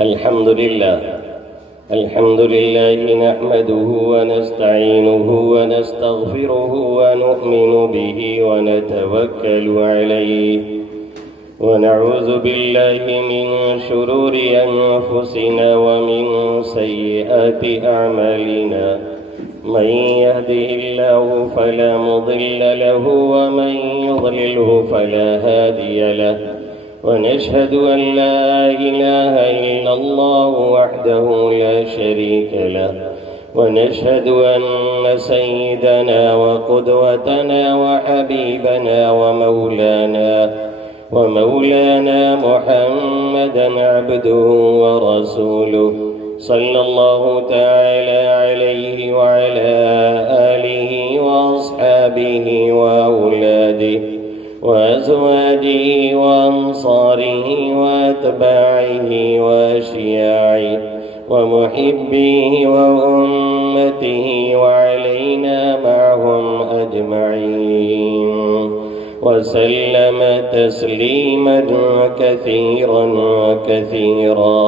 الحمد لله نحمده ونستعينه ونستغفره ونؤمن به ونتوكل عليه ونعوذ بالله من شرور أنفسنا ومن سيئات أعمالنا من يهده الله فلا مضل له ومن يضلله فلا هادي له ونشهد أن لا إله إلا الله وحده لا شريك له ونشهد أن سيدنا وقدوتنا وحبيبنا ومولانا محمدا عبده ورسوله صلى الله تعالى عليه وعلى آله وأصحابه وأولاده وأزواجه وأنصاره وأتباعه وأشياعه ومحبيه وأمته وعلينا معهم أجمعين وسلم تسليما كثيرا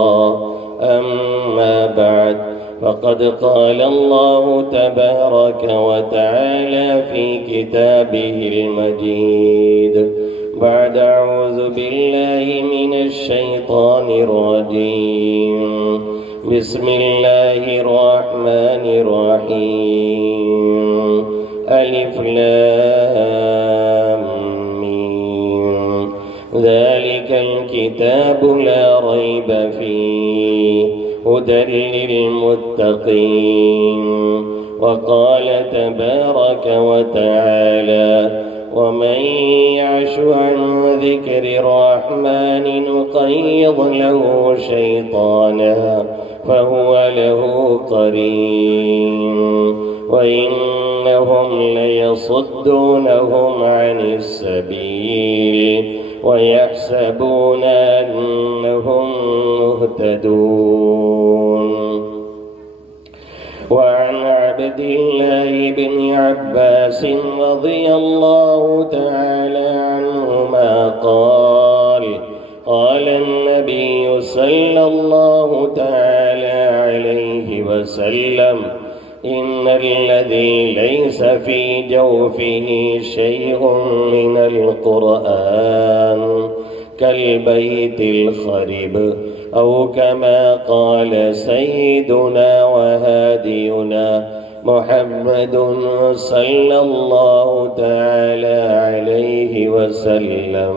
أما بعد فقد قال الله تبارك وتعالى في كتابه المجيد بعد أعوذ بالله من الشيطان الرجيم بسم الله الرحمن الرحيم ألف لام ميم ذلك الكتاب لا ريب فيه هدى للمتقين وقال تبارك وتعالى ومن يعش عن ذكر الرحمن نقيض له شيطانا فهو له قرين وإنهم ليصدونهم عن السبيل ويحسبون أنهم مهتدون وعن عبد الله بن عباس رضي الله تعالى عنهما قال النبي صلى الله تعالى عليه وسلم إن الذي ليس في جوفه شيء من القرآن كالبيت الخرب أو كما قال سيدنا وهادينا محمد صلى الله تعالى عليه وسلم۔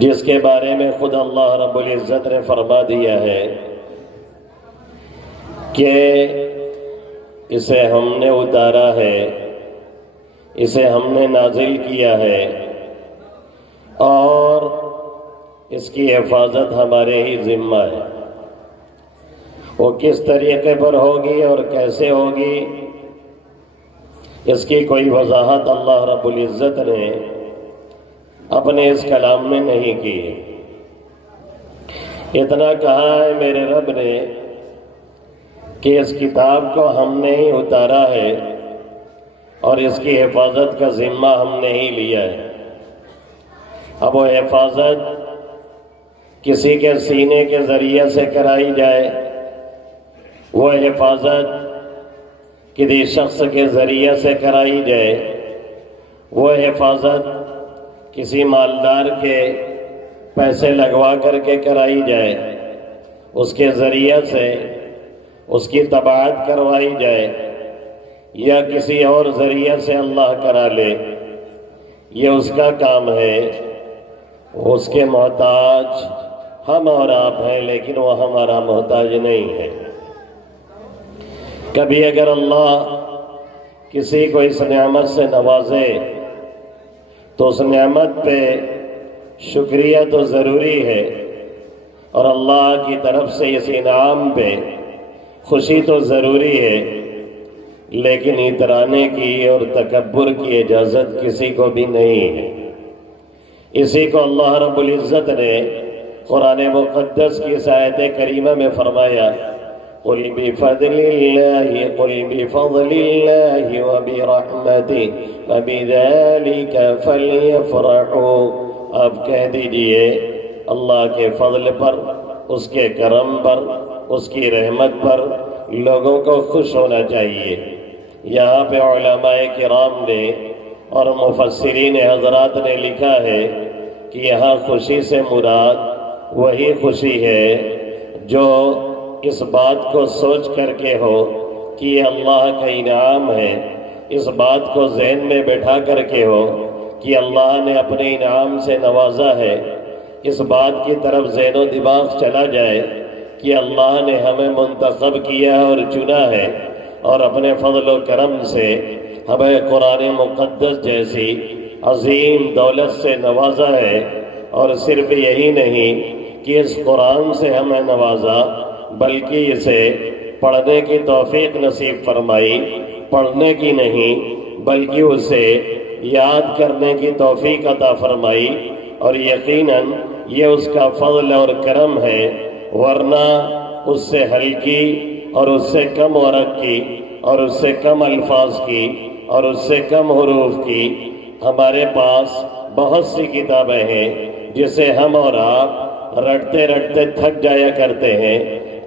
جس کے بارے میں خود اللہ رب العزت نے فرما دیا ہے کہ اسے ہم نے اتارا ہے، اسے ہم نے نازل کیا ہے، اور اس کی حفاظت ہمارے ہی ذمہ ہے۔ وہ کس طریقے پر ہوگی اور کیسے ہوگی، اس کی کوئی وضاحت اللہ رب العزت نے اپنے اس کلام میں نہیں کی۔ اتنا کہا ہے میرے رب نے کہ اس کتاب کو ہم نے ہی اتارا ہے اور اس کی حفاظت کا ذمہ ہم نے ہی لیا ہے۔ اب وہ حفاظت کسی کے سینے کے ذریعے سے کرائی جائے، وہ حفاظت کسی شخص کے ذریعے سے کرائی جائے، وہ حفاظت کسی مالدار کے پیسے لگوا کر کے کرائی جائے، اس کے ذریعے سے اس کی طباعت کروائی جائے، یا کسی اور ذریعے سے اللہ کرا لے، یہ اس کا کام ہے۔ اس کے محتاج ہم اور آپ ہیں، لیکن وہ ہمارا محتاج نہیں ہے۔ کبھی اگر اللہ کسی کو اس نعمت سے نوازے تو اس نعمت پہ شکریہ تو ضروری ہے، اور اللہ کی طرف سے اس انعام پہ خوشی تو ضروری ہے، لیکن اترانے کی اور تکبر کی اجازت کسی کو بھی نہیں ہے۔ اسی کو اللہ رب العزت نے قرآن مقدس کی آیت کریمہ میں فرمایا، قُلْ بِفَضْلِ اللَّهِ قُلْ بِفَضْلِ اللَّهِ وَبِرَحْمَتِهِ فَبِذَلِكَ فَلْيَفْرَحُوا، آپ کہہ دیجئے اللہ کے فضل پر، اس کے کرم پر، اس کی رحمت پر لوگوں کو خوش ہونا چاہیے۔ یہاں پہ علماء کرام نے اور مفسرین حضرات نے لکھا ہے کہ یہاں خوشی سے مراد وہی خوشی ہے جو اس بات کو سوچ کر کے ہو کہ یہ اللہ کا انعام ہے، اس بات کو ذہن میں بٹھا کر کے ہو کہ اللہ نے اپنے انعام سے نوازا ہے، اس بات کی طرف ذہن و دماغ چلا جائے کہ اللہ نے ہمیں منتخب کیا اور چنا ہے، اور اپنے فضل و کرم سے ہمیں قرآن مقدس جیسی عظیم دولت سے نوازا ہے۔ اور صرف یہی نہیں کہ اس قرآن سے ہمیں نوازا، بلکہ اسے پڑھنے کی توفیق نصیب فرمائی، پڑھنے کی نہیں بلکہ اسے یاد کرنے کی توفیق عطا فرمائی، اور یقیناً یہ اس کا فضل اور کرم ہے، ورنہ اس سے ہلکی اور اس سے کم ورق کی اور اس سے کم الفاظ کی اور اس سے کم حروف کی ہمارے پاس بہت سی کتابیں ہیں جسے ہم اور آپ رٹتے رٹتے تھک جایا کرتے ہیں،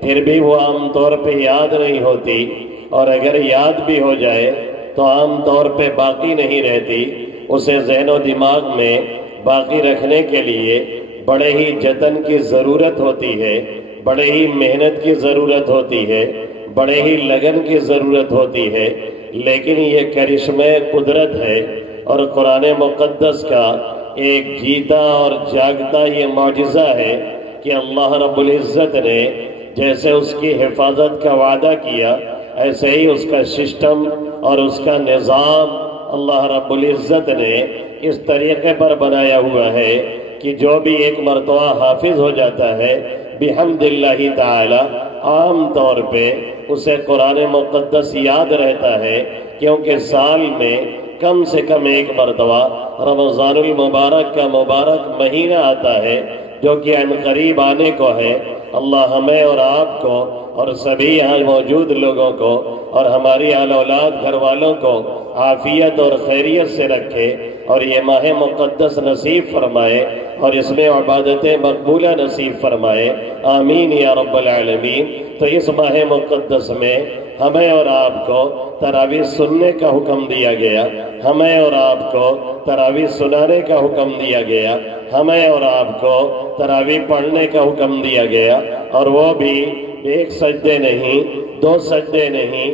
پھر بھی وہ عام طور پہ یاد نہیں ہوتی، اور اگر یاد بھی ہو جائے تو عام طور پہ باقی نہیں رہتی۔ اسے ذہن و دماغ میں باقی رکھنے کے لیے بڑے ہی جتن کی ضرورت ہوتی ہے، بڑے ہی محنت کی ضرورت ہوتی ہے، بڑے ہی لگن کی ضرورت ہوتی ہے، لیکن یہ کرشمہ قدرت ہے، اور قرآن مقدس کا ایک جیتا اور جاگتا یہ معجزہ ہے کہ اللہ رب العزت نے جیسے اس کی حفاظت کا وعدہ کیا، ایسے ہی اس کا سسٹم اور اس کا نظام اللہ رب العزت نے اس طریقے پر بنایا ہوا ہے کہ جو بھی ایک مرتبہ حافظ ہو جاتا ہے بحمد اللہ تعالی، عام طور پہ اسے قرآن مقدس یاد رہتا ہے، کیونکہ سال میں کم سے کم ایک مرتبہ رمضان المبارک کا مبارک مہینہ آتا ہے جو کہ عن قریب آنے کو ہے۔ اللہ ہمیں اور آپ کو اور سبھی یہاں موجود لوگوں کو اور ہماری اہل اولاد گھر والوں کو عافیت اور خیریت سے رکھے، اور یہ ماہ مقدس نصیب فرمائے، اور اس میں عبادتیں مقبولہ نصیب فرمائے، آمین یا رب العالمین۔ تو اس ماہ مقدس میں ہمیں اور آپ کو تراویح سننے کا حکم دیا گیا، ہمیں اور آپ کو تراویح سنانے کا حکم دیا گیا، ہمیں اور آپ کو تراویح پڑھنے کا حکم دیا گیا، اور وہ بھی ایک سجدے نہیں، دو سجدے نہیں،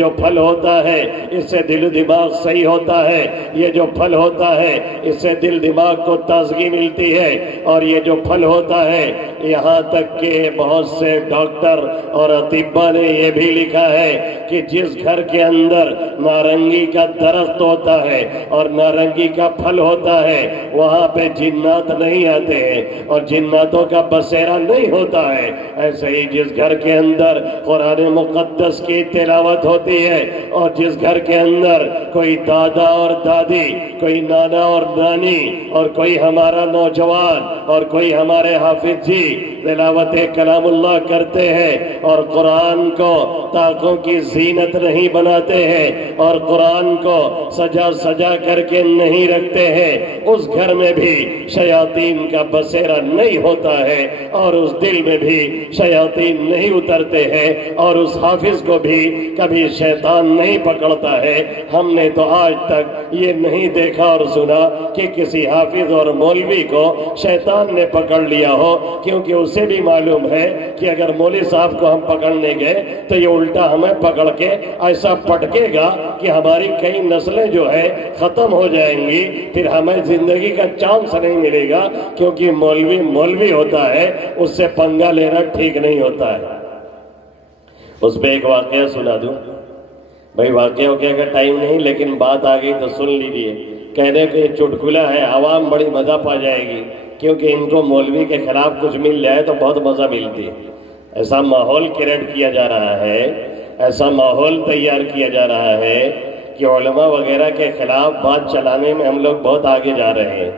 جو پھل ہوتا ہے اس سے دل و دماغ صحیح ہوتا ہے، یہ جو پھل ہوتا ہے اس سے دل دماغ کو تازگی ملتی ہے، اور یہ جو پھل ہوتا ہے یہاں تک کہ بہت سے ڈاکٹر اور اطباء نے یہ بھی لکھا ہے کہ جس گھر کے اندر نارنگی کا درخت ہوتا ہے اور نارنگی کا پھل ہوتا ہے وہاں پہ جنات نہیں آتے ہیں اور جناتوں کا بسیرا نہیں ہوتا ہے۔ ایسے ہی جس گھر کے اندر قرآن مقدس کی تلاوت ہوتی ہے اور جس گھر کے اندر کوئی دادا اور دادی، کوئی نانا اور نانی اور کوئی ہمارا نوجوان اور کوئی ہمارے حافظ جی تلاوت کلام اللہ کرتے ہیں اور قرآن کو تاکوں کی زینت نہیں بناتے ہیں اور قرآن کو سجا سجا کر کے نہیں رکھتے ہیں، اس گھر میں بھی شیاطین کا بسیرا نہیں ہوتا ہے اور اس دل میں بھی شیاطین نہیں اترتے ہیں اور اس حافظ کو بھی کبھی شیطان نہیں پکڑتا ہے۔ ہم نے تو آج تک یہ نہیں دیکھا اور سنا کہ کسی حافظ اور مولوی کو شیطان نے پکڑ لیا ہو، کیونکہ اسے بھی معلوم ہے کہ اگر مولوی صاحب کو ہم پکڑنے گئے تو یہ الٹا ہمیں پکڑ کے ایسا پٹکے گا کہ ہماری کئی نسلیں جو ہے ختم ہو جائیں گی، پھر ہمیں زندگی کا چانس نہیں ملے گا، کیونکہ مولوی ہوتا ہے، اس سے پنگا لینا ٹھیک نہیں ہوتا ہے۔ اس پہ ایک واقعہ سنا دوں بھائی، واقعہ کا ٹائم نہیں لیکن بات آ گئی تو سن لیجیے۔ کہنے کہ چٹکلا ہے، عوام بڑی مزہ پا جائے گی کیونکہ ان کو مولوی کے خلاف کچھ مل جائے تو بہت مزہ ملتی ہے۔ ایسا ماحول کریٹ کیا جا رہا ہے، ایسا ماحول تیار کیا جا رہا ہے کہ علماء وغیرہ کے خلاف بات چلانے میں ہم لوگ بہت آگے جا رہے ہیں۔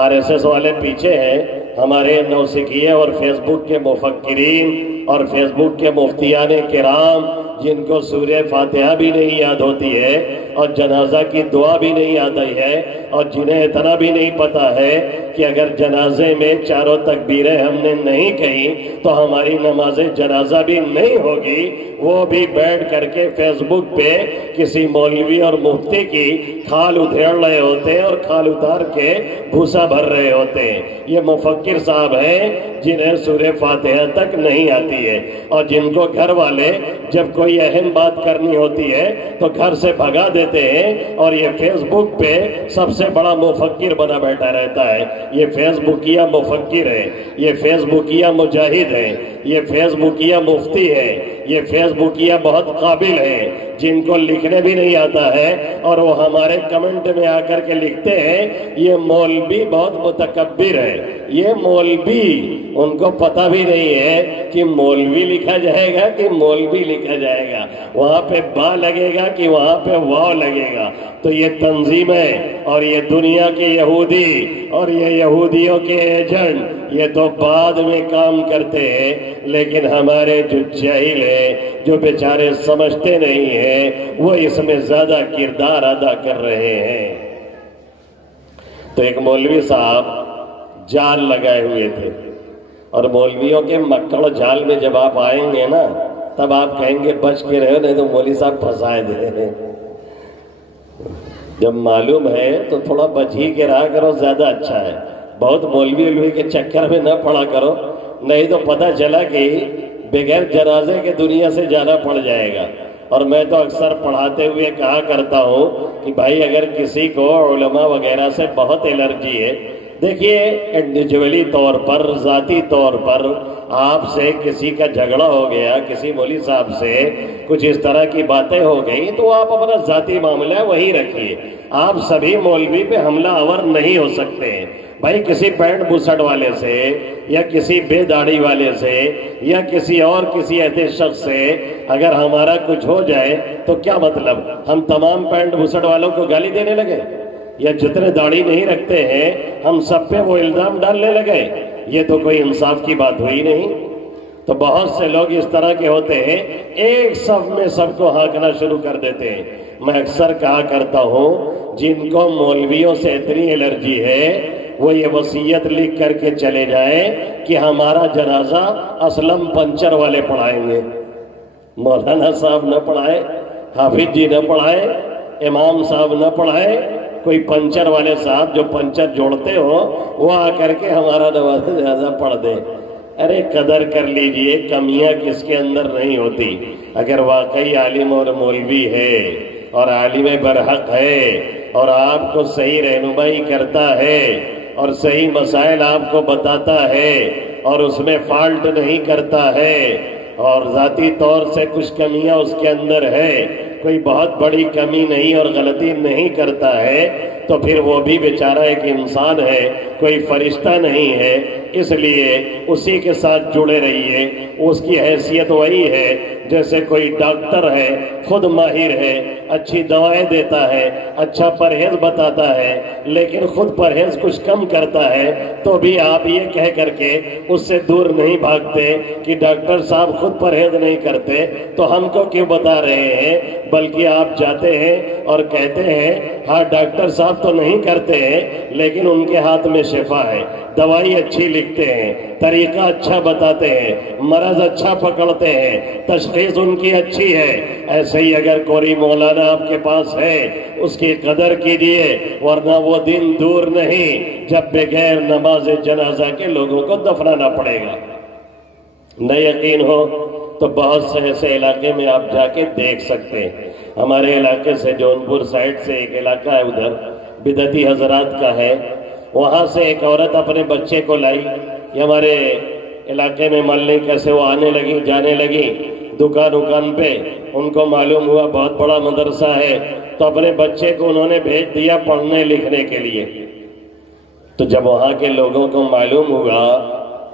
RSS والے پیچھے ہیں، ہمارے نوسکھیے اور فیس بک کے مفکرین اور فیس بک کے مفتیان کرام جن کو سورہ فاتحہ بھی نہیں یاد ہوتی ہے اور جنازہ کی دعا بھی نہیں آتی ہے اور جنہیں اتنا بھی نہیں پتا ہے کہ اگر جنازے میں چاروں تکبیریں ہم نے نہیں کہیں تو ہماری نماز جنازہ بھی نہیں ہوگی، وہ بھی بیٹھ کر کے فیس بک پہ کسی مولوی اور مفتی کی کھال ادھیڑ رہے ہوتے ہیں اور کھال اتار کے بھوسا بھر رہے ہوتے ہیں۔ یہ مفکر صاحب ہیں جنہیں سورہ فاتحہ تک نہیں آتی ہے اور جن کو گھر والے جب کوئی اہم بات کرنی ہوتی ہے تو گھر سے بھگا دیتے ہیں اور یہ فیس بک پہ سب سے بڑا مفکر بنا بیٹھا رہتا ہے۔ یہ فیس بکیا مفکر ہے، یہ فیس بکیا مجاہد ہے، یہ فیس بکیا مفتی ہے، یہ فیس بکیا بہت قابل ہے جن کو لکھنے بھی نہیں آتا ہے اور وہ ہمارے کمنٹ میں آ کر کے لکھتے ہیں یہ مولوی بہت متکبر ہے۔ یہ مولوی، ان کو پتہ بھی نہیں ہے کہ مولوی لکھا جائے گا کہ مولوی لکھا جائے گا، وہاں پہ با لگے گا کہ وہاں پہ واو لگے گا۔ تو یہ تنظیمیں اور یہ دنیا کے یہودی اور یہ یہودیوں کے ایجنٹ یہ تو بعد میں کام کرتے ہیں، لیکن ہمارے جو جاہل ہیں، جو بیچارے سمجھتے نہیں ہیں، وہ اس میں زیادہ کردار ادا کر رہے ہیں۔ تو ایک مولوی صاحب جال لگائے ہوئے تھے اور مولویوں کے مکڑ جال میں جب آپ آئیں گے نا تب آپ کہیں گے بچ کے رہو نہیں تو مولوی صاحب پھنسائے دے۔ جب معلوم ہے تو تھوڑا بچ ہی کے رہا کرو، زیادہ اچھا ہے۔ بہت مولوی کے چکر میں نہ پڑا کرو، نہیں تو پتہ چلا کہ بغیر جنازے کے دنیا سے جانا پڑ جائے گا۔ اور میں تو اکثر پڑھاتے ہوئے کہا کرتا ہوں کہ بھائی اگر کسی کو علماء وغیرہ سے بہت الرجی ہے، دیکھیے انڈیویجولی طور پر، ذاتی طور پر آپ سے کسی کا جھگڑا ہو گیا، کسی مولوی صاحب سے کچھ اس طرح کی باتیں ہو گئی تو آپ اپنا ذاتی معاملہ وہیں رکھیے، آپ سبھی مولوی پہ حملہ آور نہیں ہو سکتے ہیں۔ بھائی کسی پینٹ بسٹ والے سے یا کسی بے داڑھی والے سے یا کسی ایسے شخص سے اگر ہمارا کچھ ہو جائے تو کیا مطلب ہم تمام پینٹ بسٹ والوں کو گالی دینے لگے یا جتنے داڑھی نہیں رکھتے ہیں ہم سب پہ وہ الزام ڈالنے لگے؟ یہ تو کوئی انصاف کی بات ہوئی نہیں۔ تو بہت سے لوگ اس طرح کے ہوتے ہیں، ایک صف میں سب کو ہانکنا شروع کر دیتے ہیں۔ میں اکثر کہا کرتا ہوں جن کو مولویوں سے اتنی الرجی ہے وہ یہ وصیت لکھ کر کے چلے جائیں کہ ہمارا جنازہ اسلم پنچر والے پڑھائیں گے، مولانا صاحب نہ پڑھائے، حافظ جی نہ پڑھائے، امام صاحب نہ پڑھائے، کوئی پنچر والے صاحب جو پنچر جوڑتے ہو وہ آ کر کے ہمارا جنازہ پڑھ دے۔ ارے قدر کر لیجئے، کمیاں کس کے اندر نہیں ہوتی۔ اگر واقعی عالم اور مولوی ہے اور عالم برحق ہے اور آپ کو صحیح رہنمائی کرتا ہے اور صحیح مسائل آپ کو بتاتا ہے اور اس میں فالٹ نہیں کرتا ہے اور ذاتی طور سے کچھ کمیاں اس کے اندر ہے، کوئی بہت بڑی کمی نہیں اور غلطی نہیں کرتا ہے، تو پھر وہ بھی بیچارہ ایک انسان ہے، کوئی فرشتہ نہیں ہے۔ اس لیے اسی کے ساتھ جڑے رہیے۔ اس کی حیثیت وہی ہے جیسے کوئی ڈاکٹر ہے، خود ماہر ہے، اچھی دوائیں دیتا ہے، اچھا پرہیز بتاتا ہے، لیکن خود پرہیز کچھ کم کرتا ہے تو بھی آپ یہ کہہ کر کے اس سے دور نہیں بھاگتے کہ ڈاکٹر صاحب خود پرہیز نہیں کرتے تو ہم کو کیوں بتا رہے ہیں، بلکہ آپ جاتے ہیں اور کہتے ہیں ہاں ڈاکٹر صاحب تو نہیں کرتے ہیں لیکن ان کے ہاتھ میں شفا ہے، دوائی اچھی لکھتے ہیں، طریقہ اچھا بتاتے ہیں، مرض اچھا پکڑتے ہیں، تشخیص ان کی اچھی ہے۔ ایسے ہی اگر کوئی مولانا آپ کے پاس ہے اس کی قدر کیجیے، ورنہ وہ دن دور نہیں جب بغیر نماز جنازہ کے لوگوں کو دفنانا پڑے گا۔ نہ یقین ہو تو بہت سے ایسے علاقے میں آپ جا کے دیکھ سکتے ہیں۔ ہمارے علاقے سے جونپور سائڈ سے ایک علاقہ ہے، ادھر بدعتی حضرات کا ہے، وہاں سے ایک عورت اپنے بچے کو لائی، یہ ہمارے علاقے میں ملنے کیسے وہ آنے لگی جانے لگی دکان پہ، ان کو معلوم ہوا بہت بڑا مدرسہ ہے تو اپنے بچے کو انہوں نے بھیج دیا پڑھنے لکھنے کے لیے۔ تو جب وہاں کے لوگوں کو معلوم ہوا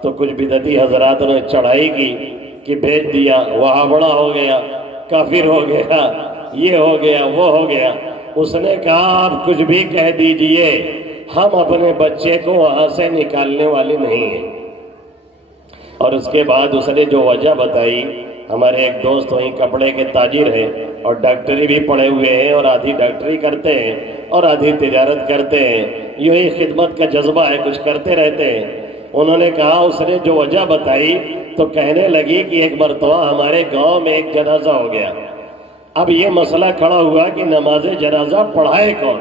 تو کچھ بدعتی حضرات نے چڑھائی کی کہ بھیج دیا، وہاں بڑا ہو گیا، کافر ہو گیا، یہ ہو گیا وہ ہو گیا۔ اس نے کہا آپ کچھ بھی کہہ دیجئے، ہم اپنے بچے کو وہاں سے نکالنے والے نہیں ہیں۔ اور اس کے بعد اس نے جو وجہ بتائی، ہمارے ایک دوست وہیں کپڑے کے تاجر ہیں اور ڈاکٹری بھی پڑھے ہوئے ہیں اور آدھی ڈاکٹری کرتے ہیں اور آدھی تجارت کرتے ہیں، یوں ہی خدمت کا جذبہ ہے، کچھ کرتے رہتے ہیں۔ انہوں نے کہا اس نے جو وجہ بتائی تو کہنے لگی کہ ایک مرتبہ ہمارے گاؤں میں ایک جنازہ ہو گیا، اب یہ مسئلہ کھڑا ہوا کہ نماز جنازہ پڑھائے کون،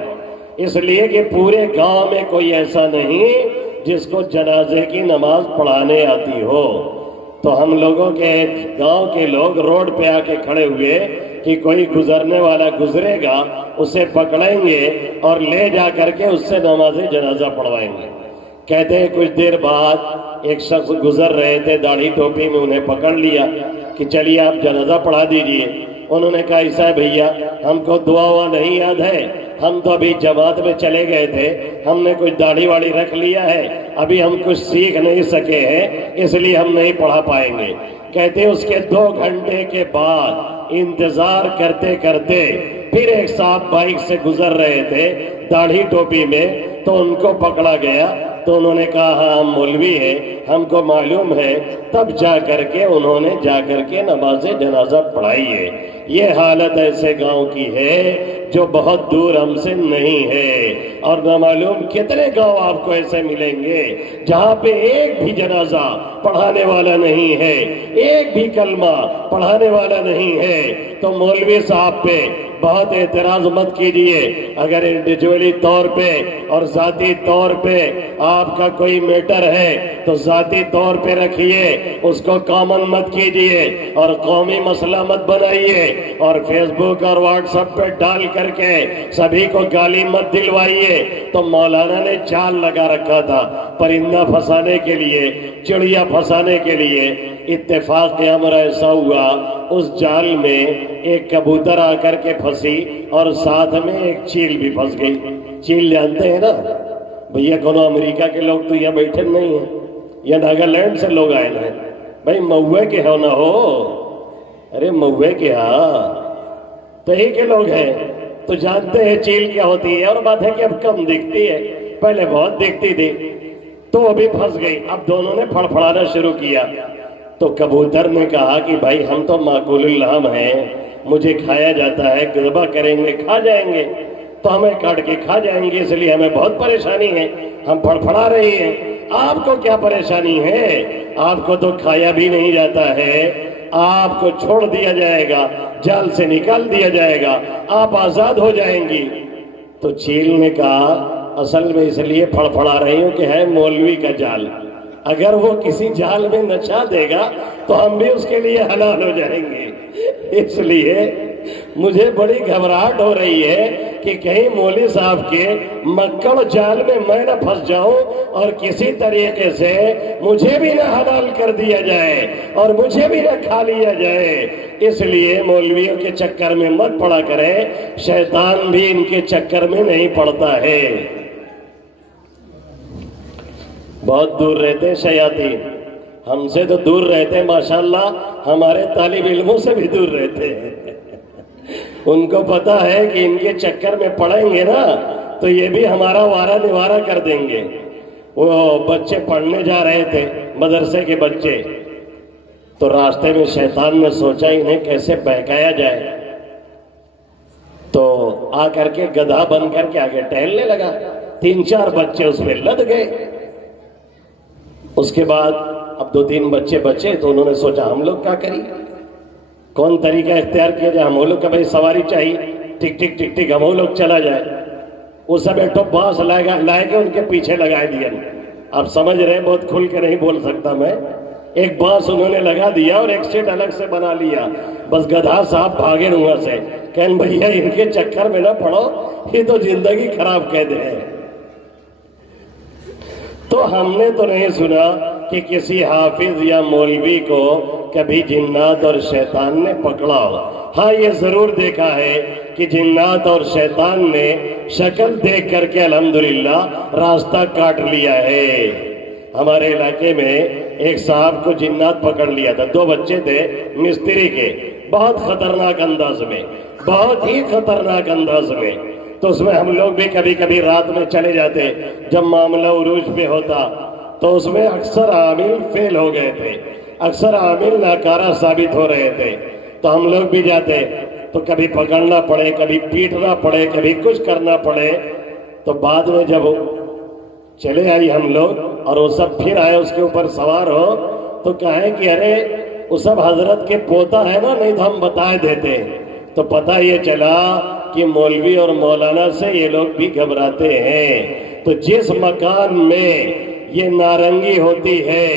اس لیے کہ پورے گاؤں میں کوئی ایسا نہیں جس کو جنازے کی نماز پڑھانے آتی ہو۔ تو ہم لوگوں کے گاؤں کے لوگ روڈ پہ آ کے کھڑے ہوئے کہ کوئی گزرنے والا گزرے گا اسے پکڑیں گے اور لے جا کر کے اس سے نماز جنازہ پڑھوائیں گے۔ کہتے ہیں کچھ دیر بعد ایک شخص گزر رہے تھے داڑھی ٹوپی میں، انہیں پکڑ لیا کہ چلیے آپ جنازہ پڑھا دیجئے۔ انہوں نے کہا ایسا بھیا ہم کو دعا نہیں یاد ہے، ہم تو ابھی جماعت میں چلے گئے تھے، ہم نے کچھ داڑھی واڑی رکھ لیا ہے، ابھی ہم کچھ سیکھ نہیں سکے ہیں اس لیے ہم نہیں پڑھا پائیں گے۔ کہتے ہیں اس کے 2 گھنٹے کے بعد انتظار کرتے کرتے پھر ایک صاحب بائک سے گزر رہے تھے داڑھی ٹوپی میں، تو ان کو پکڑا گیا تو انہوں نے کہا ہاں ہم مولوی ہیں، ہم کو معلوم ہے، تب جا کر کے انہوں نے جا کر کے نماز جنازہ پڑھائی ہے۔ یہ حالت ایسے گاؤں کی ہے جو بہت دور ہم سے نہیں ہے، اور نہ معلوم کتنے گاؤں آپ کو ایسے ملیں گے جہاں پہ ایک بھی جنازہ پڑھانے والا نہیں ہے، ایک بھی کلمہ پڑھانے والا نہیں ہے۔ تو مولوی صاحب پہ بہت اعتراض مت کیجئے، اگر انڈیویجولی طور پہ اور ذاتی طور پہ آپ کا کوئی میٹر ہے تو ذاتی طور پہ رکھیے، اس کو کامن مت کیجئے اور قومی مسئلہ مت بنائیے اور فیس بک اور واٹس ایپ پہ ڈال کر کے سبھی کو گالی مت دلوائیے۔ تو مولانا نے جال لگا رکھا تھا پرندہ پھنسانے کے لیے، چڑیا پھنسانے کے لیے۔ اتفاق کے امر ایسا ہوا اس جال میں ایک کبوتر آ کر کے پھنسی اور ساتھ میں ایک چیل بھی پھنس گئی۔ چیل جانتے ہیں نا بھیا، کونوں امریکہ کے لوگ تو یہاں بیٹھے نہیں ہیں، یا ناگالینڈ سے لوگ آئے ہیں بھائی، موے کے ہو نہ ہو، ارے موے کے ہاں تو ہی کے لوگ ہیں تو جانتے ہیں چیل کیا ہوتی ہے۔ اور بات ہے کہ اب کم دکھتی ہے، پہلے بہت دکھتی تھی، تو وہ بھی پھنس گئی۔ اب دونوں نے پھڑپھڑانا شروع کیا تو کبوتر نے کہا کہ بھائی ہم تو معقول اللحم ہیں، مجھے کھایا جاتا ہے، ذبح کریں گے کھا جائیں گے، تو ہمیں کاٹ کے کھا جائیں گے، اس لیے ہمیں بہت پریشانی ہے، ہم پھڑپھڑا رہے ہیں۔ آپ کو کیا پریشانی ہے؟ آپ کو تو کھایا بھی نہیں جاتا ہے، آپ کو چھوڑ دیا جائے گا، جال سے نکال دیا جائے گا، آپ آزاد ہو جائیں گی۔ تو چیل نے کہا اصل میں اس لیے پھڑپھڑا رہی ہوں کہ ہے مولوی کا جال، اگر وہ کسی جال میں نچا دے گا تو ہم بھی اس کے لیے حلال ہو جائیں گے۔ اس لیے مجھے بڑی گھبراہٹ ہو رہی ہے کہ کہیں مولوی صاحب کے مکڑ جال میں میں نہ پھنس جاؤں اور کسی طریقے سے مجھے بھی نہ حلال کر دیا جائے اور مجھے بھی نہ کھا لیا جائے۔ اس لیے مولویوں کے چکر میں مت پڑا کریں، شیطان بھی ان کے چکر میں نہیں پڑتا ہے۔ بہت دور رہتے ہیں شیاطین، ہم سے تو دور رہتے ہیں ماشاءاللہ، ہمارے طالب علموں سے بھی دور رہتے ہیں۔ ان کو پتا ہے کہ ان کے چکر میں پڑیں گے نا تو یہ بھی ہمارا وارہ نوارہ کر دیں گے۔ وہ بچے پڑھنے جا رہے تھے، مدرسے کے بچے، تو راستے میں شیطان نے سوچا انہیں کیسے بہکایا جائے، تو آ کر کے گدھا بن کر کے آگے ٹہلنے لگا۔ 3-4 بچے اس میں لد گئے۔ اس کے بعد اب 2-3 بچے بچے تو انہوں نے سوچا ہم لوگ کیا کریں، کون طریقہ اختیار کیا جائے۔ ہم لوگ کا بھائی سواری چاہیے، ٹک ٹک ٹک ٹک ہم لوگ چلا جائے۔ وہ سب ایٹو بانس لائے کے ان کے پیچھے لگائے دیا۔ آپ سمجھ رہے ہیں، بہت کھل کے نہیں بول سکتا میں۔ ایک بانس انہوں نے لگا دیا اور ایک سیٹ الگ سے بنا لیا، بس گدھا صاحب بھاگے وہاں سے، کہن بھیا ان کے چکر میں نہ پڑو، یہ تو زندگی خراب کہہ دے۔ تو ہم نے تو نہیں سنا کہ کسی حافظ یا مولوی کو کبھی جنات اور شیطان نے پکڑا ہو۔ ہاں یہ ضرور دیکھا ہے کہ جنات اور شیطان نے شکل دیکھ کر کے الحمدللہ راستہ کاٹ لیا ہے۔ ہمارے علاقے میں ایک صاحب کو جنات پکڑ لیا تھا، 2 بچے تھے مستری کے، بہت خطرناک انداز میں، بہت ہی خطرناک انداز میں۔ تو اس میں ہم لوگ بھی کبھی کبھی رات میں چلے جاتے، جب معاملہ عروج پہ ہوتا تو اس میں اکثر عامل فیل ہو گئے تھے، اکثر عامل ناکارہ ثابت ہو رہے تھے، تو ہم لوگ بھی جاتے، تو کبھی پکڑنا پڑے، کبھی پیٹنا پڑے، کبھی کچھ کرنا پڑے۔ تو بعد میں جب چلے آئی ہم لوگ اور وہ سب پھر آئے اس کے اوپر سوار ہو، تو کہیں کہ ارے وہ سب حضرت کے پوتا ہے نا، نہیں تو ہم بتائے دیتے۔ تو پتہ یہ چلا کہ مولوی اور مولانا سے یہ لوگ بھی گھبراتے ہیں۔ تو جس مکان میں یہ نارنگی ہوتی ہے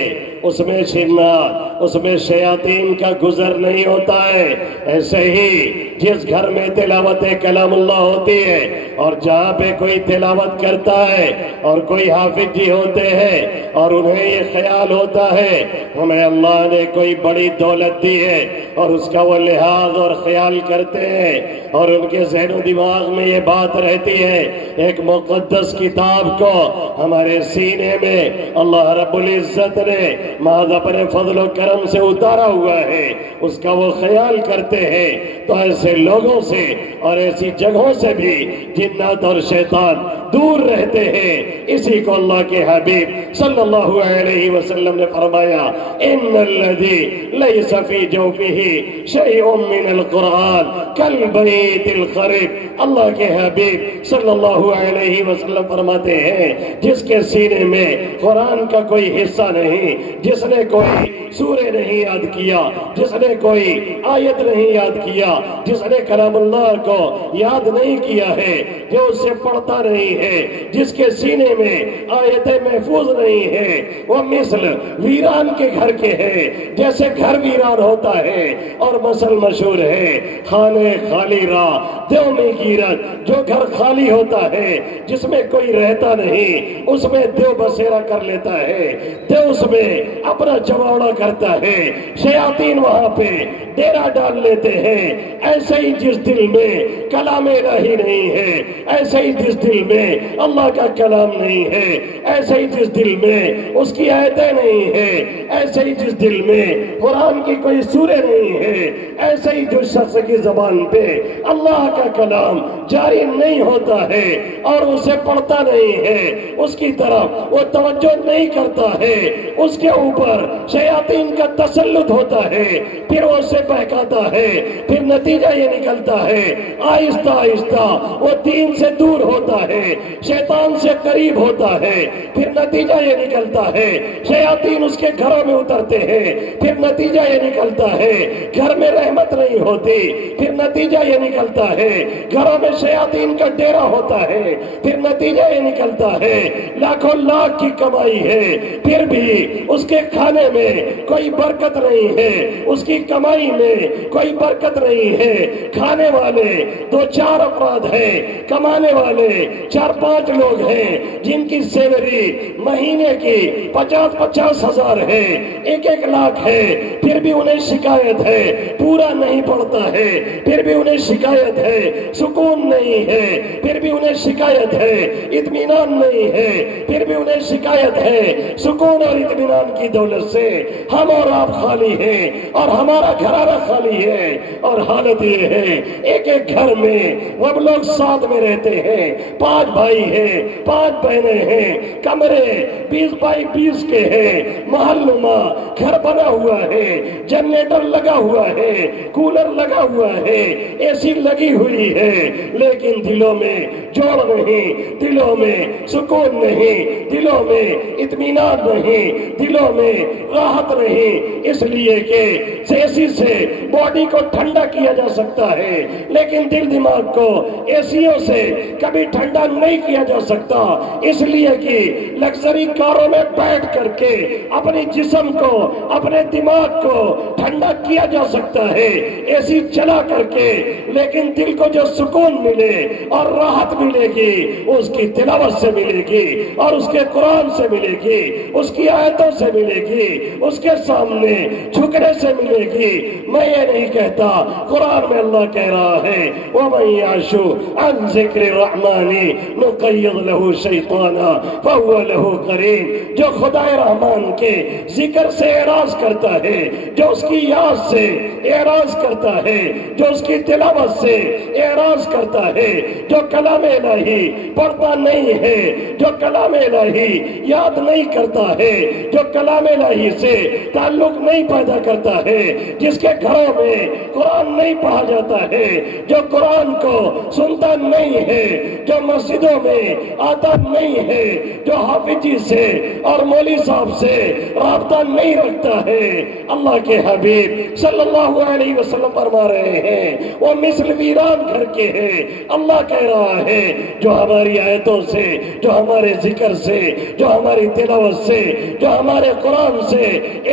اس میں جنات، اس میں شیاطین کا گزر نہیں ہوتا ہے۔ ایسے ہی جس گھر میں تلاوت کلام اللہ ہوتی ہے اور جہاں پہ کوئی تلاوت کرتا ہے اور کوئی حافظ جی ہوتے ہیں اور انہیں یہ خیال ہوتا ہے ہمیں اللہ نے کوئی بڑی دولت دی ہے اور اس کا وہ لحاظ اور خیال کرتے ہیں، اور ان کے ذہن و دماغ میں یہ بات رہتی ہے ایک مقدس کتاب کو ہمارے سینے میں اللہ رب العزت نے محض اپنے فضل و کرم سے اتارا ہوا ہے، اس کا وہ خیال کرتے ہیں۔ تو ایسے لوگوں سے اور ایسی جگہوں سے بھی جنات اور شیطان دور رہتے ہیں۔ اسی کو اللہ کے حبیب صلی اللہ علیہ وسلم نے فرمایا ان الذی لیس فی جوفہ شیء من القرآن کالبیت الخرب۔ اللہ کے حبیب صلی اللہ علیہ وسلم فرماتے ہیں جس کے سینے میں قرآن کا کوئی حصہ نہیں، جس نے کوئی سورہ نہیں یاد کیا، جس نے کوئی آیت نہیں یاد کیا، جس نے کلام اللہ کو یاد نہیں کیا ہے، جو اسے پڑھتا نہیں ہے، جس کے سینے میں آیتیں محفوظ نہیں ہیں، وہ مثل ویران کے گھر کے ہیں، جیسے گھر ویران ہوتا ہے۔ اور مثل مشہور ہے خانے خالی راہ دیو میں گیرت، جو گھر خالی ہوتا ہے جس میں کوئی رہتا نہیں اس میں دیو بسیرا کر لیتا ہے، دیو اس میں اپنا جماوڑا کرتا ہے، شیاطین وہاں پہ ڈیرا ڈال لیتے ہیں۔ ایسے ہی جس دل میں کلام الہی نہیں ہے، ایسے ہی جس دل میں اللہ کا کلام نہیں ہے، ایسے ہی جس دل میں اس کی آیتیں نہیں ہے، ایسے ہی جس دل میں قرآن کی کوئی سورہ نہیں ہے، ایسے ہی جو شخص کی زبان پہ اللہ کا کلام جاری نہیں ہوتا ہے اور اسے پڑھتا نہیں ہے، اس کی طرف وہ توجہ نہیں کرتا ہے، اس کے اوپر شیاطین کا تسلط ہوتا ہے، پھر وہ اسے بہکاتا ہے، پھر نتیجہ یہ نکلتا ہے آہستہ آہستہ وہ دین سے دور ہوتا ہے، شیطان سے قریب ہوتا ہے، پھر نتیجہ یہ نکلتا ہے شیاطین اس کے گھروں میں اترتے ہیں، پھر نتیجہ یہ نکلتا ہے گھر میں رحمت نہیں ہوتی، پھر نتیجہ یہ نکلتا ہے گھروں میں شیاطین کا ڈیرا ہوتا ہے، پھر نتیجہ یہ نکلتا ہے لاکھوں لاکھ کی کمائی ہے، پھر بھی اس کے کھانے میں کوئی برکت نہیں ہے، اس کی کمائی میں کوئی برکت نہیں ہے۔ کھانے والے 2-4 افراد ہیں، کمانے والے 4-5 لوگ ہیں جن کی سیلری مہینے کی 50-50 ہزار ہے، 1-1 لاکھ ہے، پھر بھی انہیں شکایت ہے پورا نہیں پڑتا ہے، پھر بھی انہیں شکایت ہے سکون نہیں ہے، پھر بھی انہیں شکایت ہے اطمینان نہیں ہے، پھر بھی انہیں شکایت ہے سکون اور اطمینان کی دولت سے ہم اور آپ خالی ہیں اور ہمارا گھرانہ خالی ہے۔ اور حالت یہ ہے ایک ایک گھر میں وہ لوگ ساتھ میں رہتے ہیں، 5 بھائی ہیں، 5 بہنیں ہیں، کمرے 20x20 کے ہیں، محل نما گھر بنا ہوا ہے، جنریٹر لگا ہوا ہے، کولر لگا ہوا ہے، اے سی لگی ہوئی ہے، لیکن دلوں میں جوڑ نہیں، دلوں میں سکون نہیں، دلوں میں اطمینان نہیں، دلوں میں راحت نہیں، اس لیے کہ اے سی سے باڈی کو ٹھنڈا کیا جا سکتا ہے لیکن دل دماغ کو اے سیوں سے کبھی ٹھنڈا نہیں کیا جا سکتا، اس لیے کہ لگژری کاروں میں بیٹھ کر کے اپنی جسم کو اپنے دماغ کو ٹھنڈا کیا جا سکتا ہے اے سی چلا کر کے، لیکن دل کو جو سکون ملے اور راحت ملے گی اس کی تلاوت سے ملے گی اور اس کے قرآن سے ملے گی، اس کی آیتوں سے ملے گی، اس کے سامنے جھکنے سے ملے گی۔ میں یہ نہیں کہتا، قرآن میں اللہ کہہ رہا ہے وَمَن يَعْشُ عَن ذِكْرِ الرَّحْمَنِ نُقَيِّضْ لَهُ شَيْطَانًا فَهُوَ لَهُ قَرِينٌ، جو خدا رحمان کے ذکر سے اعراض کرتا ہے، جو اس کی یاد سے اعراض کرتا ہے، جو اس کی تلاوت سے اعراض کرتا ہے، جو کلام الہی پڑھتا نہیں ہے، جو کلام الہی یاد نہیں کرتا ہے، جو کلام الہی سے تعلق نہیں پیدا کرتا ہے، جس کے گھروں میں قرآن نہیں پڑھا جاتا ہے، جو قرآن کو سنتا نہیں ہے، جو مسجدوں میں آتا نہیں ہے، جو حافظ جی سے اور مولوی صاحب سے رابطہ نہیں رکھتا ہے، اللہ کے حبیب صلی اللہ علیہ وسلم فرما رہے ہیں وہ مثل ویران گھر کے ہیں۔ اللہ کہہ رہا ہے جو ہماری آیتوں سے، جو ہمارے ذکر سے، جو ہماری تلاوت سے، جو ہمارے قرآن سے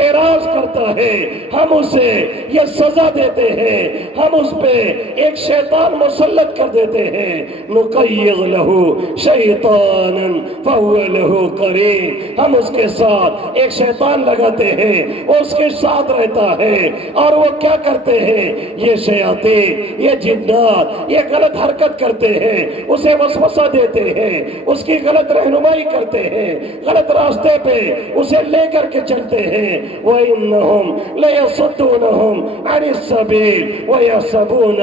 اعراض کرتا ہے، ہم اسے یہ سزا دیتے ہیں، ہم اس پہ ایک شیطان مسلط کر دیتے ہیں، نقیض لہو شیطانا فہو لہو قرین، ہم اس کے ساتھ ایک شیطان لگاتے ہیں، وہ اس کے ساتھ رہتا ہے اور وہ کیا کرتے ہیں، یہ شیاطین، یہ جنات، یہ غلط حرکت کرتے ہیں، اسے وسوسہ دیتے ہیں، اس کی غلط رہنمائی کرتے ہیں، غلط راستے پہ اسے لے کر کے چلتے ہیں۔ وَإِنَّهُمْ لَيَصُدُّونَهُمْ عَنِ السَّبِيلِ وَيَحْسَبُونَ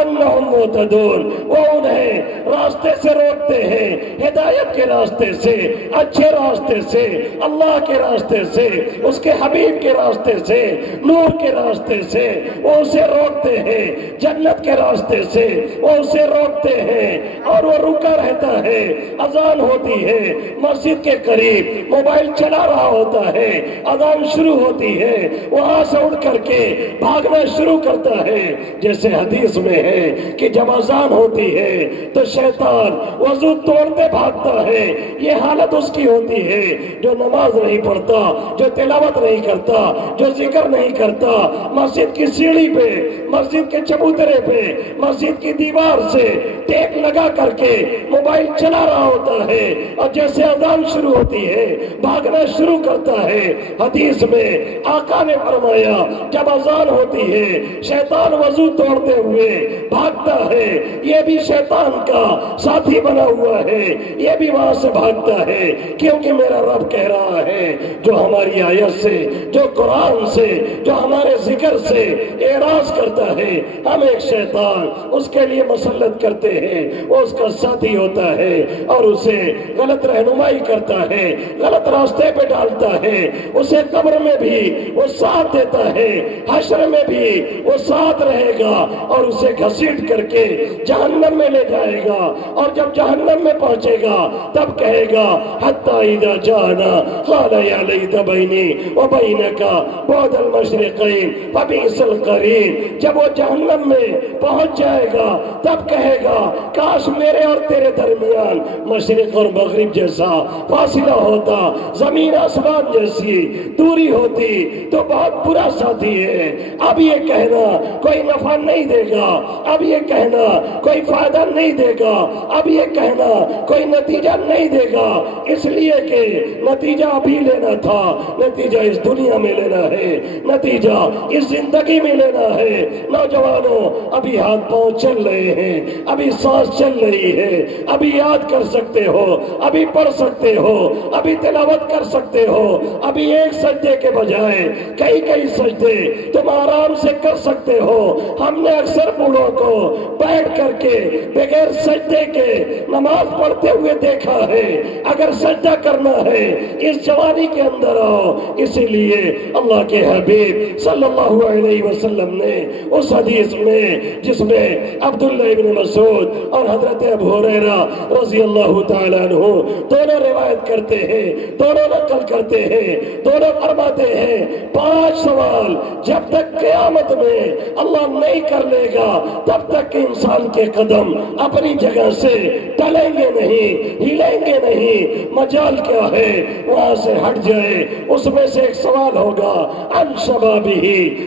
أَنَّهُمْ مُهْتَدُونَ، وہ انہیں راستے سے روکتے ہیں، ہدایت کے راستے سے، اچھے راستے سے، اللہ کے راستے سے، اس کے حبیب کے راستے سے، نور کے راستے سے وہ اسے روکتے ہیں، جنت کے راستے سے وہ اسے روکتے ہیں، اور وہ رکا رہتا ہے۔ اذان ہوتی ہے، مسجد کے قریب موبائل چلا رہا ہوتا ہے، اذان شروع ہوتی ہے، وہاں سے اٹھ کر کے بھاگنا شروع کرتا ہے، جیسے حدیث میں ہے کہ جب اذان ہوتی ہے تو شیطان وضو توڑتے بھاگتا ہے۔ یہ حالت اس کی ہوتی ہے جو نماز نہیں پڑھتا، جو تلاوت نہیں کرتا، جو ذکر نہیں کرتا، مسجد کی سیڑھی پہ، مسجد کے چبوترے پہ، مسجد کی دیوار سے ٹیک لگا کر کے موبائل چلا رہا ہوتا ہے، اور جیسے اذان شروع ہوتی ہے بھاگنا شروع کرتا ہے۔ حدیث میں آقا نے فرمایا جب اذان ہوتی ہے شیطان وضو توڑتے ہوئے بھاگتا ہے، یہ بھی شیطان کا ساتھی بنا ہوا ہے، یہ بھی وہاں سے بھاگتا ہے، کیونکہ میرا رب کہہ رہا ہے جو ہماری آیت سے، جو قرآن سے، جو ہمارے ذکر سے اعراض کرتا ہے، ہم ایک شیطان اس کے لیے مسلط کرتے ہیں، وہ اس کا ساتھی ہوتا ہے اور اسے غلط رہنمائی کرتا ہے، غلط راستے پہ ڈالتا ہے اسے قبر میں بھی وہ ساتھ دیتا ہے، حشر میں بھی وہ ساتھ رہے گا اور اسے گھسیٹ کر کے جہنم میں لے جائے گا، اور جب جہنم میں پہنچے گا تب کہے گا حتی اذا جانا قال یا لیت بینی وبینک بعد المشرقین فبئس القرین۔ جب وہ جہنم میں پہنچ جائے گا تب کہے گا کاش میرے اور تیرے درمیان مشرق اور مغرب جیسا فاصلہ ہوتا، زمین آسمان جیسی دوری ہوتی تو بہت برا ساتھی ہے۔ اب یہ کہنا کوئی نفع نہیں دے گا، اب یہ کہنا کوئی فائدہ نہیں دے گا، اب یہ کہنا کوئی نتیجہ نہیں دے گا، اس لیے کہ نتیجہ ابھی لینا تھا، نتیجہ اس دنیا میں لینا ہے، نتیجہ اس زندگی میں لینا ہے۔ نوجوانوں ابھی ہاتھ پاؤں چل رہے ہیں، ابھی سانس چل رہی ہے، ابھی یاد کر سکتے ہو، ابھی پڑھ سکتے ہو، ابھی تلاوت کر سکتے ہو، ابھی ایک سجدے کے بجائے کئی کئی سجدے تم آرام سے کر سکتے ہو۔ ہم نے اکثر بوڑھوں کو بیٹھ کر کے بغیر سجدے کے نماز پڑھتے ہوئے دیکھا ہے۔ اگر سجدہ کرنا ہے اس جوانی کے اندر آؤ، اسی لیے اللہ کے حبیب صلی اللہ علیہ وسلم نے اس حدیث میں جس میں عبداللہ ابن مسعود اور حضرت ابو ہریرہ رضی اللہ تعالیٰ عنہ دونوں روایت کرتے ہیں، دونوں نقل کرتے ہیں، دونوں فرماتے ہیں 5 سوال جب تک قیامت میں اللہ نہیں کر لے گا تب تک کہ انسان کے قدم اپنی جگہ سے ٹلیں گے نہیں، ہلیں گے نہیں، مجال کیا ہے وہاں سے ہٹ جائے۔ اس میں سے ایک سوال ہوگا عن شبابہ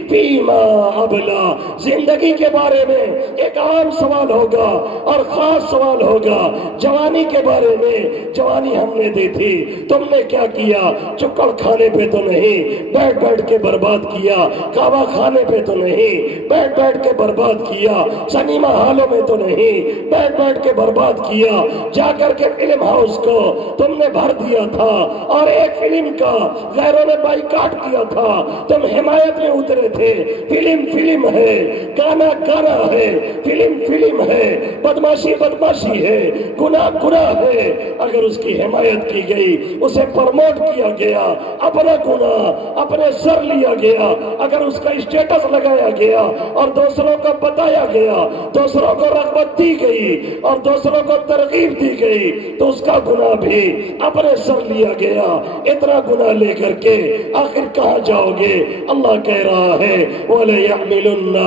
فیما ابلا، زندگی کے بارے میں ایک عام سوال ہوگا اور خاص سوال ہوگا جوانی کے بارے میں۔ جوانی ہم نے دی تھی، تم نے کیا کیا؟ چکڑ کھانے پہ تو نہیں بیٹھ بیٹھ کے برباد کیا، کعبہ کھانے پہ تو نہیں بیٹھ بیٹھ کے برباد کیا، سنیما ہالوں میں تو نہیں بیٹھ بیٹھ کے برباد کیا، جا کر کے فلم ہاؤس کو تم نے بھر دیا تھا اور ایک فلم کا غیروں نے بائیکاٹ کیا تھا، تم حمایت میں اترے تھے۔ فلم فلم ہے، گانا گانا ہے، فلم فلم ہے، بدماشی بدماشی ہے، گناہ گناہ ہے۔ اگر اس کی حمایت کی گئی، اسے پرموٹ کیا گیا، اپنا گناہ اپنے سر لیا گیا، اگر اس کا اسٹیٹس لگایا گیا اور دوسروں کو بتایا گیا، دوسروں کو رغبت دی گئی اور دوسروں کو ترغیب دی گئی، تو اس کا گناہ بھی اپنے سر لیا گیا۔ اتنا گناہ لے کر کے آخر کہاں جاؤ گے؟ اللہ کہہ رہا ہے وَلَيَحْمِلُنَّ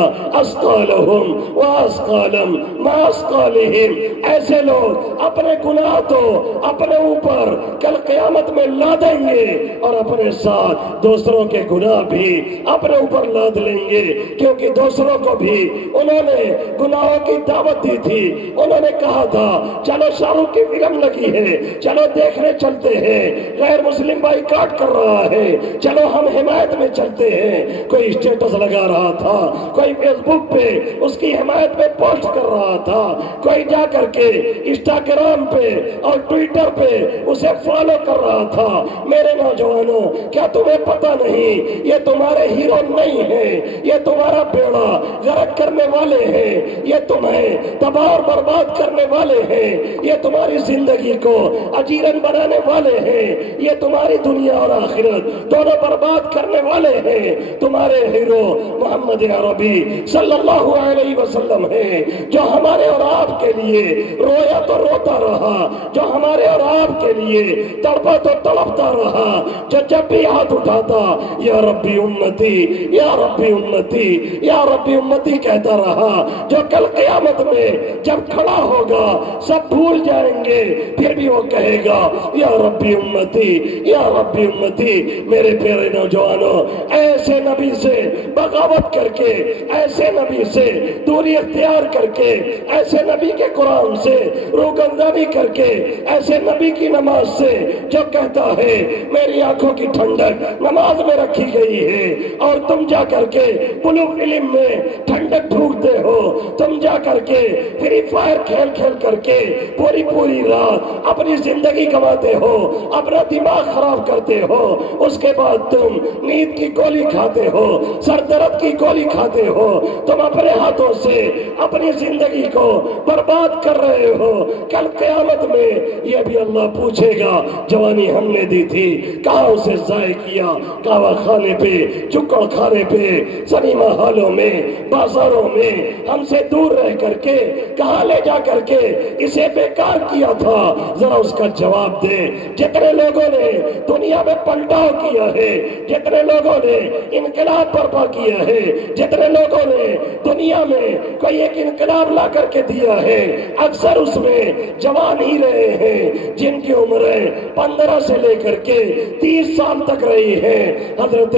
أَثْقَالَهُمْ وَأَثْقَالًا مَعَ أَثْقَالِهِمْ۔ ایسے لوگ اپنے گناہ تو اپنے اوپر کل قیامت میں لا دیں گے اور اپنے ساتھ دوسروں کے گناہ بھی اپنے اوپر لاد لیں گے، کیونکہ دوسروں کو بھی انہوں نے گناہوں کی دعوت دی تھی۔ انہوں نے کہا تھا چلو شاہ رخ کی فلم لگی ہے، چلو دیکھنے چلتے ہیں، غیر مسلم بائیکاٹ کر رہا ہے، چلو ہم حمایت میں چلتے ہیں۔ کوئی اسٹیٹس لگا رہا تھا، کوئی فیس بک پہ اس کی حمایت میں پوسٹ کر رہا تھا، کوئی جا کر کے انسٹاگرام پہ اور ٹویٹر پہ اسے فالو کر رہا تھا۔ میرے نوجوانوں، کیا تمہیں پتہ نہیں یہ تمہارے ہیرو نہیں ہیں، یہ تمہارا بیڑا غرق کرنے والے ہیں، یہ تمہیں تباہ اور برباد کرنے والے ہیں، یہ تمہاری زندگی کو اجیرن بنانے والے ہیں، یہ تمہاری دنیا اور آخرت دونوں برباد کرنے والے ہیں۔ تمہارے ہیرو محمد عربی صلی اللہ علیہ وسلم ہیں، جو ہمارے اور آپ کے لیے رویا تو روتا رہا، جو ہمارے اور آپ کے لیے تڑپا تو تڑپتا رہا، جو جب بھی ہاتھ اٹھاتا یا ربی امتی یا ربی امتی یا ربی امتی کہتا رہا، جو کل قیامت میں جب کھڑا ہوگا سب بھول جائیں گے، پھر بھی وہ کہے گا یا ربی امتی یا ربی امتی۔ میرے پیارے نوجوانوں، ایسے نبی سے بغاوت کر کے، ایسے نبی سے دوری اختیار کر کے، ایسے نبی کے قرآن سے روگندانی کر کے، ایسے نبی کی نماز سے جو کہتا ہے میری آنکھوں کی ٹھنڈک نماز میں رکھی گئی ہے، اور تم جا کر کے بلو فلم میں ٹھنڈک ڈھونڈتے ہو، تم جا کر کے فری فائر کھیل کھیل کر کے پوری پوری رات اپنی زندگی گواتے ہو، اپنا دماغ خراب کرتے ہو، اس کے بعد تم نیند کی گولی کھاتے ہو، سر درد کی گولی کھاتے ہو، تم اپنے ہاتھوں سے اپنی زندگی کو برباد کر رہے ہو، کل قیامت میں یہ بھی اللہ پوچھے گا جوانی ہم نے دی تھی، کہاں اسے ضائع کیا؟ کہوا خانے پہ، چکڑ کھانے پہ، سنیما ہالوں میں، بازاروں میں ہم سے دور رہ کر کے کہاں لے جا کر کے اسے بیکار کیا تھا؟ ذرا اس کا جواب دے۔ جتنے لوگوں نے دنیا میں پلٹاؤ کیا ہے، جتنے لوگوں نے انقلاب برپا کیا ہے، جتنے لوگوں نے دنیا میں کوئی ایک انقلاب لا کر کے دیا ہے، اکثر اس میں جوان ہی رہے ہیں جن کی عمریں 15 سے لے کر کے 30 سال تک رہی ہے۔ حضرت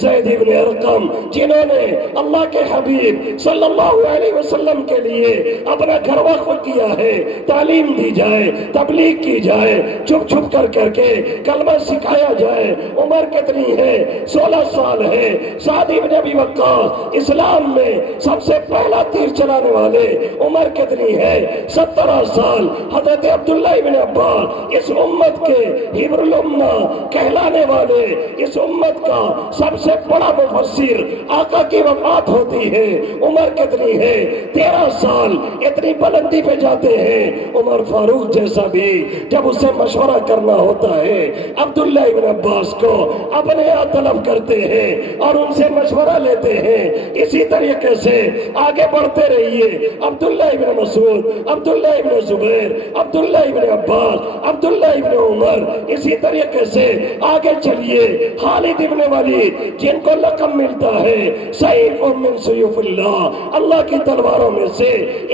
زید بن ارقم جنہوں نے اللہ کے حبیب صلی اللہ علیہ وسلم کے لیے اپنا گھر وقف کیا ہے، تعلیم دی جائے، تبلیغ کی جائے، چھپ چھپ کر کے کلمہ سکھایا جائے، عمر کتنی ہے؟ 16 سال ہے۔ سعد بن ابی وقاص اسلام میں سب سے پہلا تیر چلانے والے، عمر کتنی ہے؟ 17 سال۔ حضرت عبداللہ بن عباس اس امت کے حبر الامہ کہلانے والے، اس امت کا سب سے بڑا مفسر، آقا کی وفات ہوتی ہے، عمر کتنی ہے؟ 13 سال۔ اتنی بلندی پہ جاتے ہیں، عمر فاروق جیسا بھی جب اسے مشورہ کرنا ہوتا ہے عبداللہ بن عباس کو اپنے یہاں طلب کرتے ہیں اور ان سے مشورہ لیتے ہیں۔ اسی طریقے سے آگے بڑھتے رہیے، عبداللہ بن مسعود، عبداللہ بن زبیر، عبداللہ بن عباس، عبداللہ بن عمر، اسی طریقے سے آگے چلیے، خالد بن ولید جن کو لقب ملتا ہے سیف من سیوف اللہ، اللہ کی تلواروں میں سے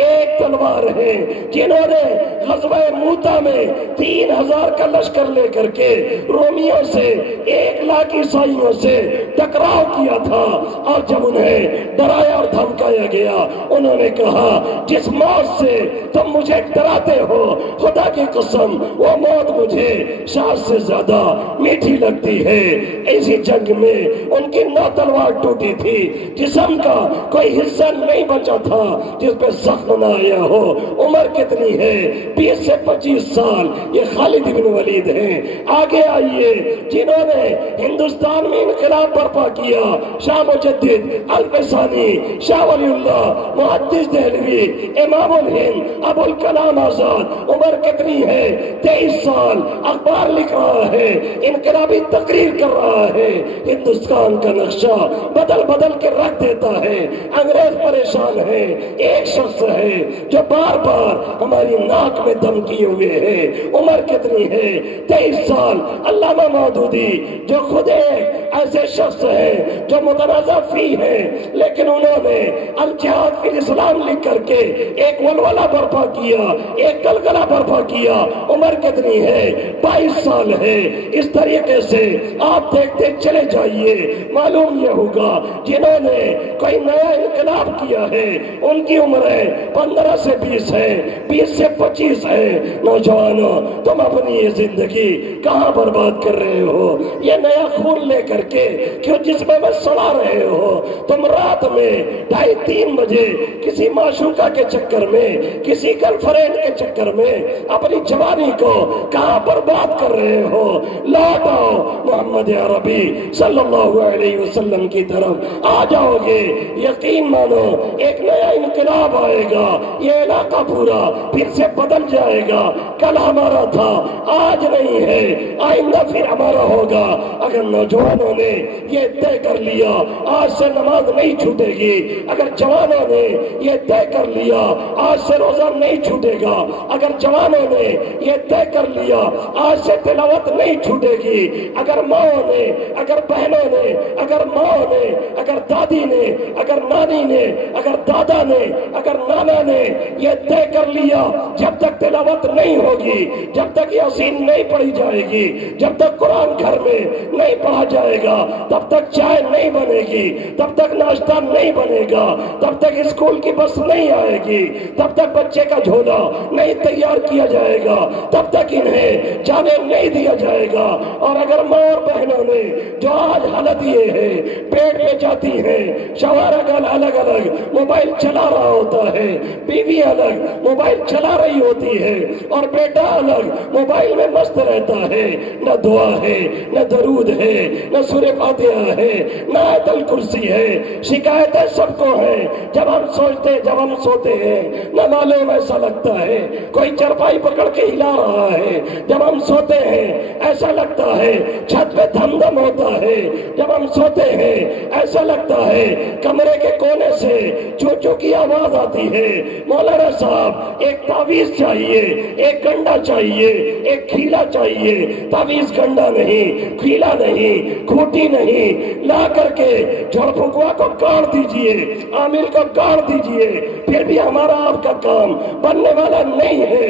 ایک تلوار ہے، جنہوں نے غزوہ موتا میں 3000 کا لشکر لے کر کے رومیوں سے 1 لاکھ عیسائیوں سے ٹکراؤ کیا تھا، اور جب انہیں ڈرایا اور دھمکایا گیا انہوں نے کہا جس موت سے تم مجھے ڈراتے ہو خدا کی قسم وہ موت مجھے شاہ سے زیادہ میٹھی لگتی ہے۔ اسی جنگ میں ان کی 9 تلوار ٹوٹی تھی، جسم کا کوئی حصہ نہیں بچا تھا جس پہ زخم نہ آیا ہو۔ عمر کتنی ہے؟ 20 سے 25 سال۔ یہ خالد بن ولید ہیں۔ آگے آئیے، جنہوں نے ہندوستان میں انقلاب برپا کیا، شاہ مجدد الفسانی، شاہ ولی اللہ، محدث دہلوی، امام الہند ابو الکلام آزاد۔ عمر کتنی ہے؟ 23 سال۔ اخبار لکھ رہا ہے، انقلابی تقریر کر رہا ہے، ہندوستان کا نقشہ بدل بدل کے رکھ دیتا ہے، انگریز پریشان ہے۔ ایک شخص ہے جو بار بار ہماری ناک میں دم کیے ہوئے ہے۔ عمر کتنی ہے؟ 23 سال۔ علامہ مودودی جو خود ایک ایسے شخص ہے جو متنازع فی ہے، لیکن انہوں نے الجہاد فی الاسلام لکھ کر کے ایک ولولہ برپا کیا، ایک گلگلہ برپا کیا۔ عمر کتنی ہے؟ 22 سال ہے۔ اس طریقے سے آپ دیکھتے چلے جائیے، معلوم یہ ہوگا جنہوں نے کوئی نیا انقلاب کیا ہے ان کی عمریں 15 سے 20 ہے، 20 سے 25 ہے۔ نوجوانوں، تم اپنی یہ زندگی کہاں برباد کر رہے ہو؟ یہ نیا خون لے کر کے کیوں جسم میں سڑا رہے ہو؟ تم رات میں 2:30-3 بجے کسی معشوقہ کے چکر میں، کسی گرل فرینڈ کے چکر میں اپنی جوانی کو کہاں برباد کر رہے ہو؟ لوٹ آؤ محمد عربی صلی اللہ علیہ وسلم کی طرف آ جاؤ گے، یقین مانو ایک نیا انقلاب آئے گا، یہ علاقہ پورا پھر سے بدل جائے گا۔ کل ہمارا تھا، آج نہیں ہے، آئندہ پھر ہمارا ہوگا۔ اگر نوجوانوں نے یہ طے کر لیا آج سے نماز نہیں چھوٹے گی، اگر جوانوں نے یہ طے کر لیا آج سے روزہ نہیں چھوٹے گا، اگر جوانوں نے یہ طے کر لیا آج سے تلاوت نہیں چھوٹے گی، اگر ماؤں نے، اگر بہنوں نے، اگر ماؤں نے، اگر دادی نے، اگر نانی نے، اگر دادا نے، اگر نانا نے یہ طے کر لیا جب تک تلاوت نہیں ہوگی، جب تک یاسین نہیں پڑھی جائے گی، جب تک قرآن گھر میں نہیں پڑھا جائے گا، تب تک چائے نہیں بنے گی، تب تک ناشتہ نہیں بنے گا، تب تک اسکول کی بس نہیں آئے گی، تب تک بچے کا جھولا نہیں تیار کیا جائے گا، تب تک انہیں جانے نہیں دیا جائے گا۔ اور اگر ماں اور بہنوں نے جو آج حالت یہ ہے، پیٹ میں جاتی ہیں، شوہر الگ الگ موبائل چلا رہا ہوتا ہے، بیوی الگ موبائل چلا رہی ہوتی ہے، اور بیٹا الگ موبائل میں مست رہتا ہے، نہ دعا ہے، نہ درود ہے، نہ سورہ فاتحہ ہے، نہ آیت الکرسی ہے۔ شکایتیں سب کو ہیں، جب ہم سوتے ہیں نہ معلوم ایسا لگتا ہے کوئی چرپائی پکڑ کے ہلا رہا ہے، جب ہم سوتے ہیں ایسا لگتا ہے چھت پہ دھم دھم ہوتا ہے، جب ہم سوتے ہیں ایسا لگتا ہے کمرے کے کونے سے چوچو کی آواز آتی ہے۔ مولانا صاحب ایک تعویذ چاہیے، ایک گنڈا چاہیے، ایک کھیلا چاہیے، تعویذ گنڈا نہیں، کھیلا نہیں، کھوٹی نہیں، لا کر کے جھڑ پھکوا کو گاڑ دیجئے، عامل کو گاڑ دیجئے، پھر بھی ہمارا آپ کا کام بننے والا نہیں ہے،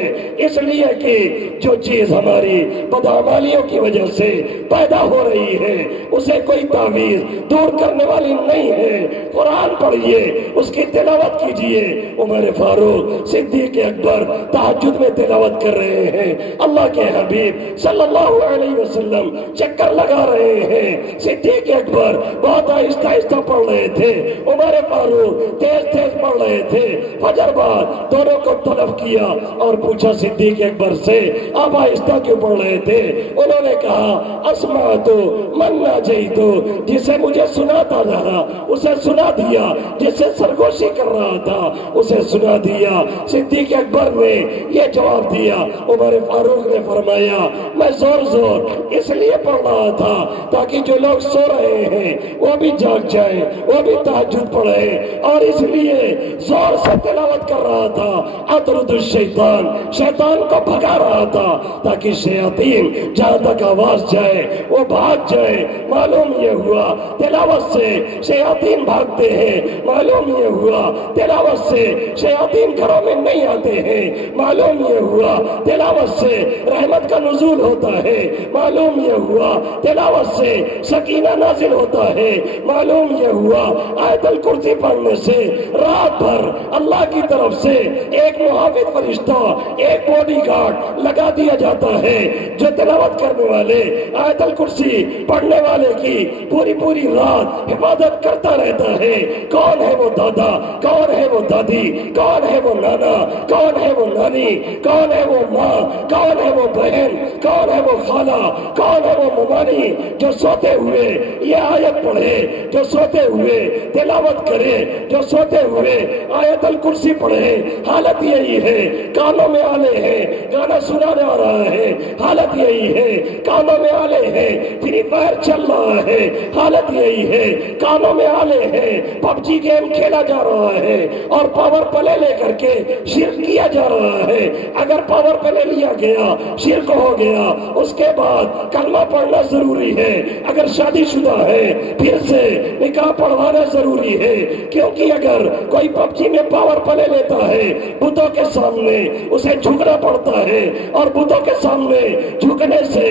اس لیے کہ جو چیز ہماری بدعمالیوں کی وجہ سے پیدا ہو رہی ہے اسے کوئی تعویذ دور کرنے والی نہیں ہے۔ قرآن پڑھیے، اس کی تلاوت کیجئے۔ عمر فاروق، صدیق اکبر تہجد میں تلاوت کر رہے ہیں، اللہ کے حبیب صلی اللہ علیہ وسلم چکر لگا رہے ہیں، صدیق اکبر بہت آہستہ آہستہ پڑھ رہے تھے، عمر فاروق تیز تیز پڑھ رہے تھے۔ فجر بعد دونوں کو طلب کیا اور پوچھا صدیق اکبر سے، آپ آہستہ کیوں پڑھ رہے تھے؟ انہوں نے کہا اسمعت من ناجیت، جسے مجھے سناتا رہا اسے سنا دیا، جسے سرگوشی کر رہا تھا اسے سنا دیا۔ صدیق اکبر نے یہ جواب دیا۔ عمر فاروق نے فرمایا میں زور زور اس لیے پڑھ رہا تھا تاکہ جو لوگ سو رہے ہیں وہ بھی جاگ جائیں، وہ بھی تہجد پڑھیں، اور اس لیے زور سے تلاوت کر رہا تھا۔ اطرد الشیطان، شیطان کو بھگا رہا تھا تاکہ شیاطین جہاں تک آواز جائے وہ بھاگ جائے۔ معلوم یہ ہوا تلاوت سے شیاطین بھاگتے ہیں، معلوم یہ ہوا تلاوت سے شیاطین گھروں میں نہیں آتے ہیں، معلوم یہ ہوا تلاوت سے رحمت کا نزول ہوتا ہے، معلوم یہ ہوا تلاوت سے سکینہ نازل ہوتا ہے، معلوم یہ ہوا آیت الکرسی پڑھنے سے رات بھر اللہ کی طرف سے ایک محافظ فرشتہ، ایک باڈی گارڈ لگا دیا جاتا ہے جو تلاوت کرنے والے آیت الکرسی پڑھنے والے کی پوری پوری رات حفاظت کرتا رہتا ہے۔ کون ہے وہ دادا، کون ہے وہ دادی، کون ہے وہ نانا، کون ہے وہ نانی، کون ہے وہ ماں، کون ہے وہ بہن، کون ہے وہ خالہ، کون ہے وہ ممانی جو سوتے ہوئے یہ آیت پڑھے، جو سوتے ہوئے تلاوت کرے، جو سوتے ہوئے آیت الکرسی پڑھے۔ حالت یہی ہے، کانوں میں آلے ہیں، گانا سنانے آ رہا ہے، حالت یہی ہے، کانوں میں آلے ہیں، فری فائر چل رہا ہے، حالت یہی ہے، کانوں میں آلے ہیں، پب جی گیم کھیلا جا رہا ہے، اور پاور پلے لے کر کے شرک کیا جا رہا ہے۔ اگر پاور پلے لیا گیا شرک ہو گیا، اس کے بعد کلمہ پڑھنا ضروری ہے۔ اگر شادی شدہ ہے پھر سے نکاح پڑھوانا ضروری ہے، کیونکہ اگر کوئی پب جی میں پاور پلے لیتا ہے بتوں کے سامنے اسے جھکنا پڑتا ہے، اور بتوں کے سامنے جھکنے سے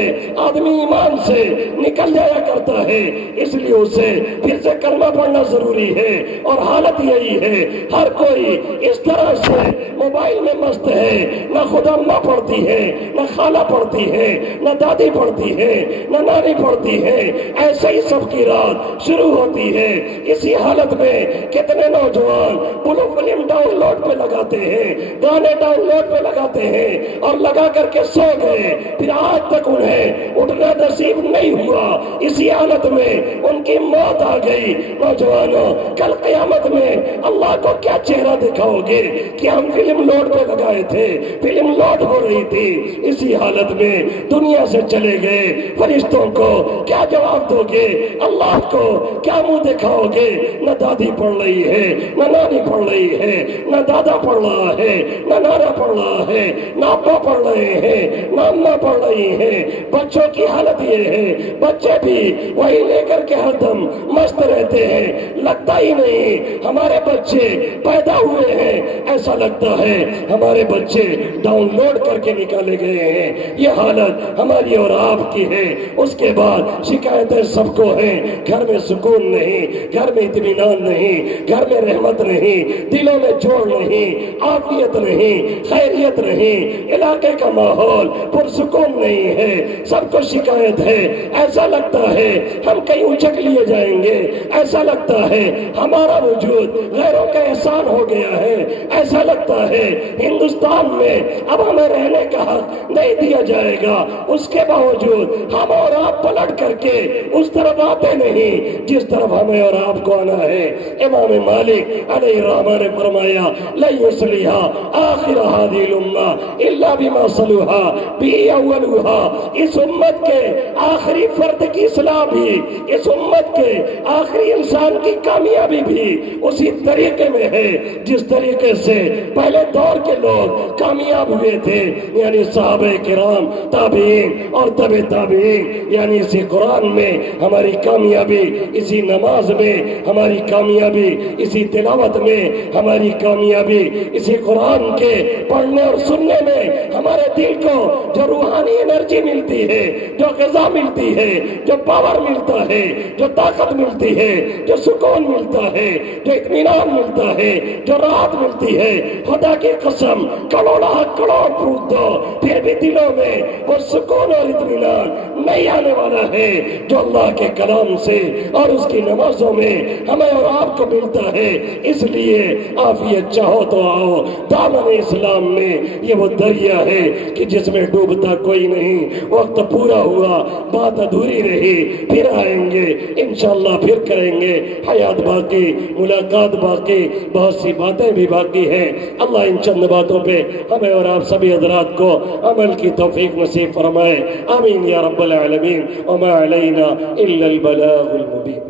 آدمی ایمان سے نکل جایا کرتا ہے، اس لیے اسے پھر سے کلمہ پڑھنا ضروری ہے۔ اور حالت یہی ہے، ہر کوئی اس طرح سے موبائل میں مست ہے، نہ خدا ماں پڑھتی ہے، نہ خالہ پڑھتی ہے، نہ دادی پڑھتی ہے، نہ نانی پڑھتی ہے، ایسے ہی سب کی رات شروع ہوتی ہے۔ اسی حالت میں کتنے نوجوان بلو فلم ڈاؤن لوڈ پہ لگاتے ہیں، گانے ڈاؤن لوڈ پہ لگاتے ہیں اور لگا کر کے سو گئے، پھر آج تک انہیں اٹھنا نصیب نہیں ہوا۔ اسی حالت میں ان کی موت آ گئی۔ نوجوانوں، کل قیامت میں اللہ کو کیا چہرہ دکھاؤ گے کہ ہم فلم لوڈ پہ لگائے تھے، فلم لوڈ ہو رہی تھی، اسی حالت میں دنیا سے چلے گئے۔ فرشتوں کو کیا جواب دو گے؟ اللہ کو کیا منہ دکھاؤ گے؟ نہ دادی پڑھ رہی ہے، نہ نانی پڑھ رہی ہے، نہ دادا پڑھ رہا ہے، نہ نانا پڑھ رہا ہے، نہ ابا پڑھ رہے ہیں، نہ اماں پڑھ رہی ہیں۔ بچوں کی حالت یہ ہے، بچے بھی وہی لے کر کے ہر دم مست رہتے ہیں، لگتا ہی نہیں ہمارے بچے پیدا ہوئے ہیں، ایسا لگتا ہے ہمارے بچے ڈاؤن لوڈ کر کے نکالے گئے ہیں۔ یہ حالت ہماری اور آپ کی ہے۔ اس کے بعد شکایتیں سب کو ہیں، گھر میں سکون نہیں، گھر میں اطمینان نہیں، گھر میں رحمت نہیں، دلوں میں جوڑ نہیں، عافیت نہیں، خیریت نہیں، علاقے کا ماحول پرسکون نہیں ہے، سب کو شکایت ہے۔ ایسا لگتا ہے ہم کہیں اچک لیے جائیں گے، ایسا لگتا ہے ہمارا وجود غیروں کا احسان ہو گیا ہے، ایسا لگتا ہے ہندوستان میں اب ہمیں رہنے کا حق نہیں دیا جائے گا، اس کے باوجود ہم اور آپ پلٹ کر کے اس طرف آتے نہیں جس طرف ہمیں اور آپ کو آنا ہے۔ امام مالک علیہ الرحمہ نے فرمایا لن یصلح آخر هذه الامہ الا بما صلح به اولها، اس امت کے آخری فرد کی اصلاح بھی، اس امت کے آخری انسان کی کامیابی بھی اسی طریقے میں ہے جس طریقے سے پہلے دور کے لوگ کامیاب ہوئے تھے، یعنی صحابہ کرام، تابعین اور تبع تابعین۔ یعنی اسی قرآن میں ہماری کامیابی، اسی نماز میں ہماری کامیابی، اسی تلاوت میں ہماری کامیابی، اسی قرآن کے پڑھنے اور سننے میں ہمارے دل کو جو روحانی انرجی ملتی ہے، جو غذا ملتی ہے، جو پاور ملتا ہے، جو طاقت ملتی ہے، جو سکون ملتا ہے، جو اطمینان ملتا ہے، جو راحت ملتی ہے، خدا کی قسم کروڑ پھونک دو پھر بھی دلوں میں وہ سکون اور اطمینان نہیں آنے والا ہے جو اللہ کے کلام سے اور اس کی نمازوں میں ہمیں اور آپ کو ملتا ہے۔ اس لیے عافیت چاہو تو آؤ، دامن اسلام میں یہ وہ دریا ہے کہ جس میں ڈوبتا کوئی نہیں۔ وقت پورا ہوا، بات ادھوری رہی، پھر آئیں گے انشاءاللہ، پھر کریں گے، حیات باقی، ملاقات باقی، بہت سی باتیں بھی باقی ہیں۔ اللہ ان چند باتوں پہ ہمیں اور آپ سبھی حضرات کو عمل کی توفیق نصیب فرمائے، آمین یا رب العالمین۔ وما علینا الا البلاغ المبین۔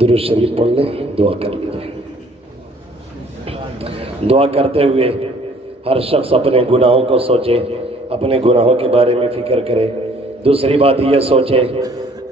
درود شریف پڑھ لیں، دعا کر لیجیے۔ دعا کرتے ہوئے ہر شخص اپنے گناہوں کو سوچے، اپنے گناہوں کے بارے میں فکر کرے۔ دوسری بات یہ سوچے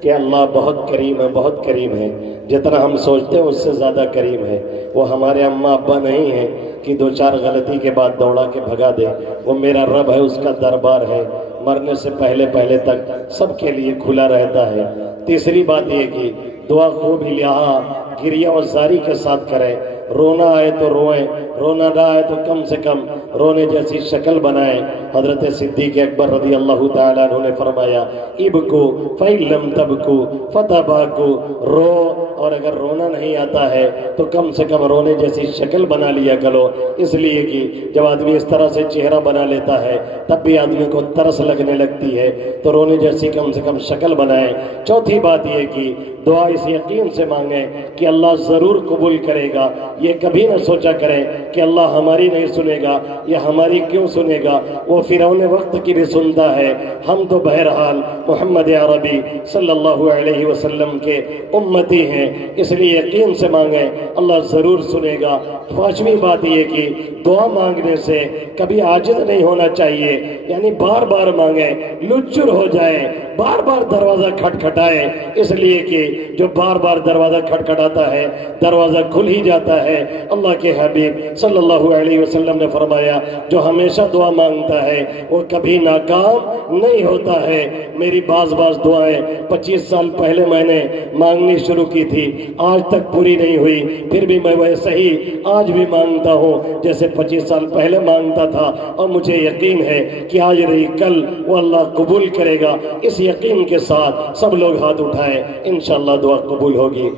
کہ اللہ بہت کریم ہے، بہت کریم ہے، جتنا ہم سوچتے ہیں اس سے زیادہ کریم ہے۔ وہ ہمارے اماں ابا نہیں ہیں کہ دو چار غلطی کے بعد دوڑا کے بھگا دے، وہ میرا رب ہے، اس کا دربار ہے، مرنے سے پہلے تک سب کے لیے کھلا رہتا ہے۔ تیسری بات یہ کہ دعا خوب ہی لہا گریہ اور زاری کے ساتھ کریں، رونا آئے تو روئیں، رونا نہ آئے تو کم سے کم رونے جیسی شکل بنائیں۔ حضرت صدیق اکبر رضی اللہ تعالیٰ عنہ نے فرمایا ابکو فإن لم تبکو فتباکو، رو اور اگر رونا نہیں آتا ہے تو کم سے کم رونے جیسی شکل بنا لیا کرو، اس لیے کہ جب آدمی اس طرح سے چہرہ بنا لیتا ہے تب بھی آدمی کو ترس لگنے لگتی ہے، تو رونے جیسی کم سے کم شکل بنائیں۔ چوتھی بات یہ کہ دعا اس یقین سے مانگیں کہ اللہ ضرور قبول کرے گا، یہ کبھی نہ سوچا کریں کہ اللہ ہماری نہیں سنے گا یا ہماری کیوں سنے گا، وہ فرعون وقت کی بھی سنتا ہے۔ ہم تو بہرحال محمد عربی صلی اللہ علیہ وسلم کے امتی ہیں، اس لیے یقین سے مانگیں اللہ ضرور سنے گا۔ پانچویں بات یہ کہ دعا مانگنے سے کبھی عاجز نہیں ہونا چاہیے، یعنی بار بار مانگیں، لچر ہو جائے، بار بار دروازہ کھٹکھٹائے، اس لیے کہ جو بار بار دروازہ کھٹکھٹاتا ہے دروازہ کھل ہی جاتا ہے۔ اللہ کے حبیب صلی اللہ علیہ وسلم نے فرمایا جو ہمیشہ دعا مانگتا ہے وہ کبھی ناکام نہیں ہوتا ہے۔ میری بعض دعائیں 25 سال پہلے میں نے مانگنی شروع کی تھی، آج تک پوری نہیں ہوئی، پھر بھی میں ویسے ہی آج بھی مانگتا ہوں جیسے 25 سال پہلے مانگتا تھا، اور مجھے یقین ہے کہ آج رہی کل وہ اللہ قبول کرے گا۔ اس یقین کے ساتھ سب لوگ ہاتھ اٹھائیں، انشاءاللہ دعا قبول ہوگی۔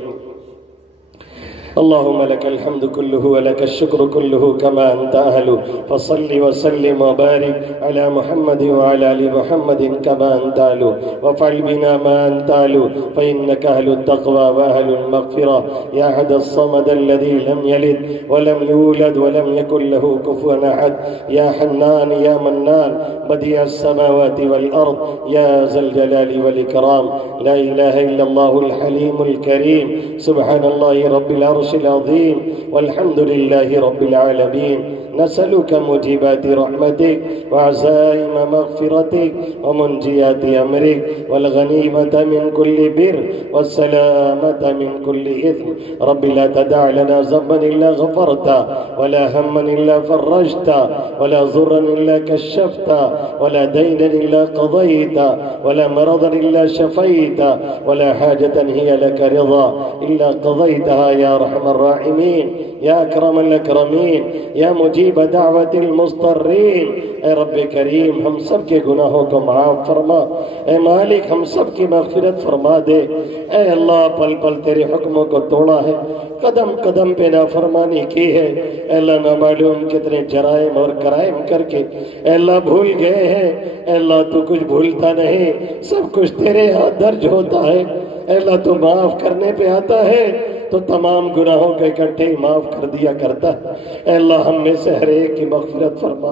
اللهم لك الحمد كله ولك الشكر كله كما أنت أهل، فصل وسلم وبارك على محمد وعلى آل محمد كما أنت أهل، وافعل بنا ما أنت أهل، فإنك أهل التقوى وأهل المغفرة، يا أحد الصمد الذي لم يلد ولم يولد ولم يكن له كفوا أحد، يا حنان يا منان بديع السماوات والأرض، يا ذا الجلال والإكرام، لا إله إلا الله الحليم الكريم، سبحان الله رب العرش العظيم، والحمد لله رب العالمين، نسألك موجبات رحمتك وعزائم مغفرتك ومنجيات أمرك والغنيمة من كل بر والسلامة من كل إثم، رب لا تدع لنا ذنبا إلا غفرته، ولا هما إلا فرجته، ولا ضرا إلا كشفته، ولا دينا إلا قضيته، ولا مرضا إلا شفيته، ولا حاجة هي لك رضا إلا قضيتها يا ارحم الراحمین یا اکرم الاکرمین یا مجیب دعوت المضطرین۔ اے رب کریم ہم سب کے گناہوں کو معاف فرما، اے مالک ہم سب کی مغفرت فرما دے۔ اے اللہ پل پل تیرے حکموں کو توڑا ہے، قدم قدم پہ نافرمانی کی ہے، اے اللہ نہ معلوم کتنے جرائم اور کرائم کر کے اے اللہ بھول گئے ہیں۔ اے اللہ تو کچھ بھولتا نہیں، سب کچھ تیرے ہاں درج ہوتا ہے۔ اے اللہ تو معاف کرنے پہ آتا ہے تو تمام گناہوں کے اکٹھے معاف کر دیا کرتا ہے۔ اے اللہ ہم میں سے ہر ایک کی مغفرت فرما،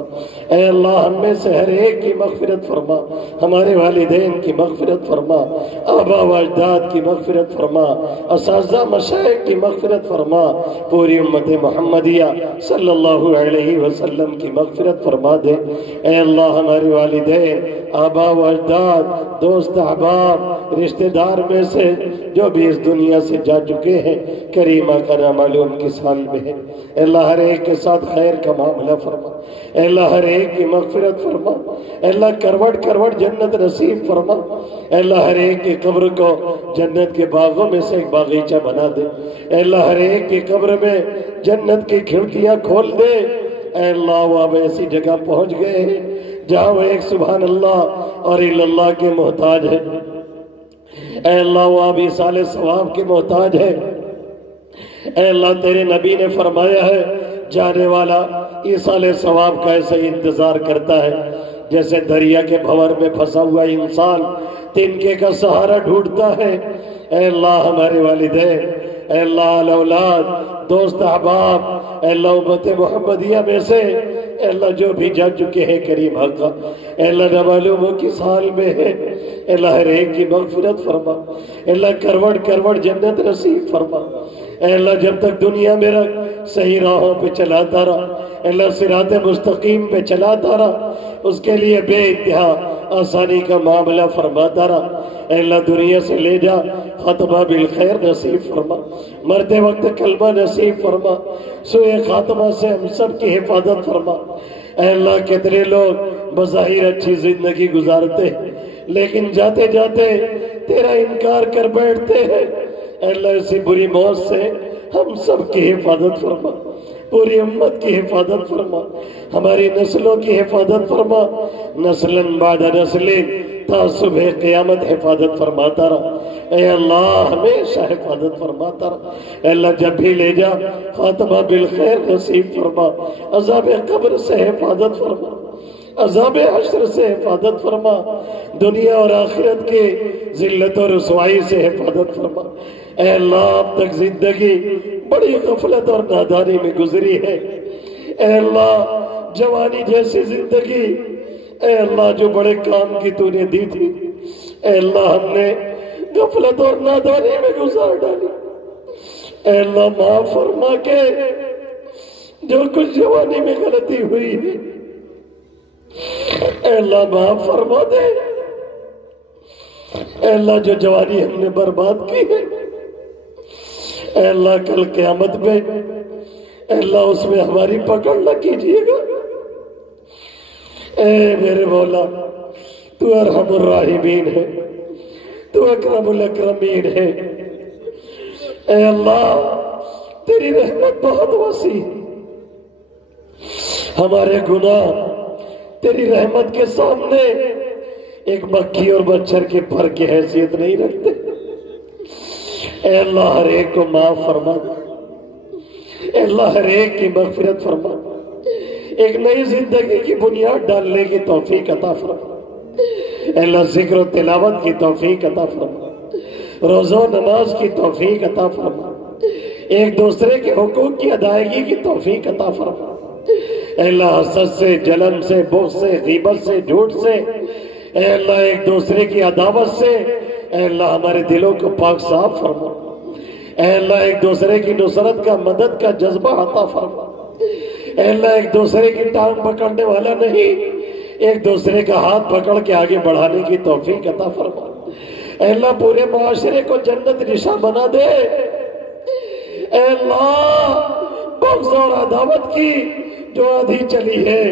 اے اللہ ہم میں سے ہر ایک کی مغفرت فرما، ہمارے والدین کی مغفرت فرما، آبا و اجداد کی مغفرت فرما، اساتذہ مشائخ کی مغفرت فرما، پوری امت محمدیہ صلی اللہ علیہ وسلم کی مغفرت فرما دے۔ اے اللہ ہمارے والدین، آبا و اجداد، دوست احباب، رشتہ دار میں سے جو بھی اس دنیا سے جا چکے ہیں، کریمہ کا نامعلوم کس حال میں ہے، اے اللہ ہر ایک کے ساتھ خیر کا معاملہ فرما، اے اللہ ہر ایک کی مغفرت فرما، اے اللہ کروٹ کروٹ جنت نصیب فرما، اے اللہ ہر ایک کی قبر کو جنت کے باغوں میں سے ایک باغیچہ بنا دے، اے اللہ ہر ایک کی قبر میں جنت کی کھڑکیاں کھول دے۔ اے اللہ وہ اب ایسی جگہ پہنچ گئے ہیں جہاں وہ ایک سبحان اللہ اور الا اللہ کے محتاج ہے، اے اللہ وہ اب ایصال ثواب کے محتاج ہے۔ اے اللہ تیرے نبی نے فرمایا ہے جانے والا ایصال ثواب کا ایسا ہی انتظار کرتا ہے جیسے دریا کے بھنور میں پھنسا ہوا انسان تنکے کا سہارا ڈھونڈتا ہے۔ اے اللہ ہمارے والدین، اے اللہ اولاد، دوست احباب، اے اللہ امت محمدیہ میں سے اے اللہ جو بھی جا چکے ہیں کریم حقا، اے اللہ نہ معلوم ہو کس حال میں ہے، اے اللہ ہر ایک کی مغفرت فرما، اے اللہ کروڑ کروڑ جنت نصیب فرما۔ اے اللہ جب تک دنیا میں رکھ صحیح راہوں پہ چلاتا رہا، اے اللہ صراط مستقیم پہ چلاتا رہا، اس کے لیے بے انتہا آسانی کا معاملہ فرماتا رہا۔ اے اللہ دنیا سے لے جا خاتمہ بالخیر نصیب فرما، مرتے وقت کلمہ نصیب فرما، سوئے خاتمہ سے ہم سب کی حفاظت فرما۔ اے اللہ کتنے لوگ بظاہر اچھی زندگی گزارتے ہیں لیکن جاتے جاتے تیرا انکار کر بیٹھتے ہیں، اے اللہ اسی بری موت سے ہم سب کی حفاظت فرما، پوری امت کی حفاظت فرما، ہماری نسلوں کی حفاظت فرما، نسلاً بعد نسلیں تا صبح قیامت حفاظت فرماتا رہا۔ اے اللہ ہمیشہ حفاظت فرماتا رہا۔ اے اللہ جب بھی لے جا خاتمہ بالخیر نصیب فرما، عذاب قبر سے حفاظت فرما، عذاب حشر سے حفاظت فرما، دنیا اور آخرت کی ذلت و رسوائی سے حفاظت فرما۔ اے اللہ اب تک زندگی بڑی غفلت اور نادانی میں گزری ہے، اے اللہ جوانی جیسی زندگی، اے اللہ جو بڑے کام کی تو نے دی تھی، اے اللہ ہم نے غفلت اور نادانی میں گزار ڈالی، اے اللہ معاف فرما کے جو کچھ جوانی میں غلطی ہوئی ہے اے اللہ معاف فرما دے، اے اللہ جو جوانی ہم نے برباد کی ہے اے اللہ کل قیامت میں اے اللہ اس میں ہماری پکڑ نہ کیجیے گا۔ اے میرے مولا تو ارحم الراحمین ہے، تو اکرم الاکرمین ہے، اے اللہ تیری رحمت بہت وسیع، ہمارے گناہ تیری رحمت کے سامنے ایک مکھی اور مچھر کے پر کی حیثیت نہیں رکھتے۔ اے اللہ ہر ایک کو معاف فرما دے، اے اللہ ہر ایک کی مغفرت فرما، ایک نئی زندگی کی بنیاد ڈالنے کی توفیق عطا فرما، اے اللہ ذکر و تلاوت کی توفیق عطا فرما، روزہ و نماز کی توفیق عطا فرما، ایک دوسرے کے حقوق کی ادائیگی کی توفیق عطا فرما، اے اللہ حسد سے، جلن سے، بغض سے، غیبت سے، جھوٹ سے، اے اللہ ایک دوسرے کی عداوت سے اے اللہ ہمارے دلوں کو پاک صاف فرما، اے اللہ ایک دوسرے کی نصرت کا، مدد کا جذبہ عطا فرما، اے اللہ ایک دوسرے کی ٹانگ پکڑنے والا نہیں، ایک دوسرے کا ہاتھ پکڑ کے آگے بڑھانے کی توفیق عطا فرما، اے اللہ پورے معاشرے کو جنت نشاں بنا دے، اے اللہ بغض اور عداوت کی جو آدھی چلی ہے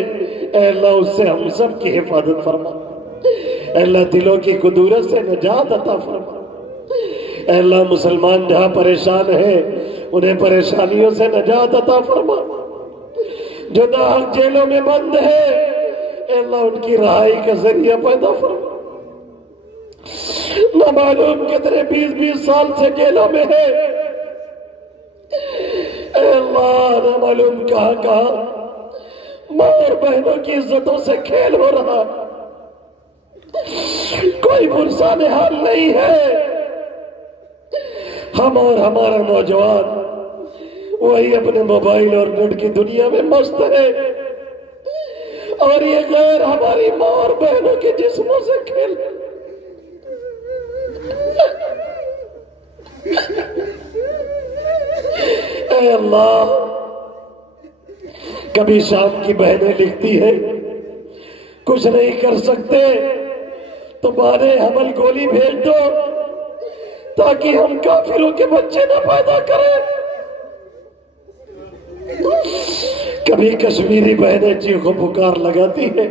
اے اللہ اس سے ہم سب کی حفاظت فرما، اے اللہ دلوں کی کدورت سے نجات عطا فرما، اے اللہ مسلمان جہاں پریشان ہے انہیں پریشانیوں سے نجات عطا فرما، جو ناحق جیلوں میں بند ہے اے اللہ ان کی رہائی کا ذریعہ پیدا فرما، نہ معلوم کتنے 20 سال سے جیلوں میں ہے اے اللہ، نہ معلوم کہاں کہاں ماں اور بہنوں کی عزتوں سے کھیل ہو رہا، کوئی پرسان حال نہیں ہے، ہم اور ہمارا نوجوان وہی اپنے موبائل اور نیٹ کی دنیا میں مست ہے، اور یہ غیر ہماری ماں اور بہنوں کے جسموں سے کھیل۔ اے اللہ، کبھی شام کی بہنیں لکھتی ہے کچھ نہیں کر سکتے تو بانے حمل گولی بھیج دو تاکہ ہم کافروں کے بچے نہ پیدا کریں۔ کبھی کشمیری بہنیں چیخو پکار لگاتی ہیں،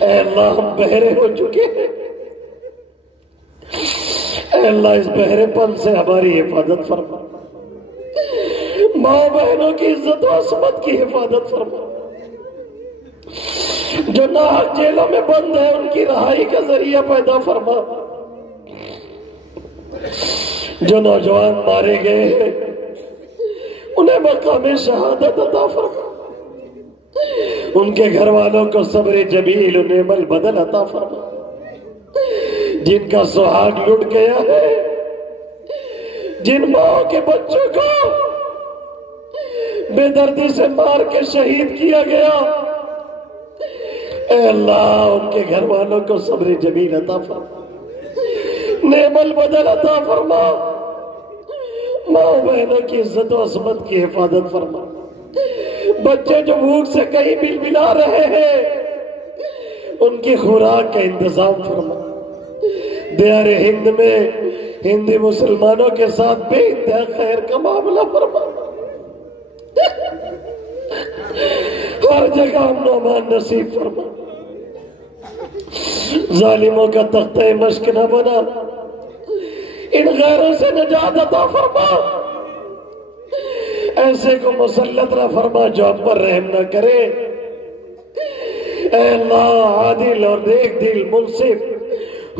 اے اللہ ہم بہرے ہو چکے ہیں، اے اللہ اس بہرے پن سے ہماری حفاظت فرما، ماں بہنوں کی عزت و عصمت کی حفاظت فرما، جو ناحق جیلوں میں بند ہے ان کی رہائی کا ذریعہ پیدا فرما، جو نوجوان مارے گئے ہیں انہیں مقام شہادت عطا فرما، ان کے گھر والوں کو صبر جمیل و نعم البدل عطا فرما، جن کا سہاگ لٹ گیا ہے، جن ماں کے بچوں کو بے دردی سے مار کے شہید کیا گیا، اے اللہ ان کے گھر والوں کو صبر جمیل عطا فرما، نعم البدل عطا فرما، ماں بہنوں کی عزت و عصمت کی حفاظت فرما، بچے جو بھوک سے کہیں بل بلا رہے ہیں ان کی خوراک کا انتظام فرما، دیار ہند میں ہندی مسلمانوں کے ساتھ بے انتہا خیر کا معاملہ فرما، ہر جگہ امن و امان نصیب فرما، ظالموں کا تختہ مشق نہ بنا، ان غیروں سے نجات عطا فرما، ایسے کو مسلط نہ فرما جو ہم پر رحم نہ کرے، اے اللہ عادل اور نیک دل منصف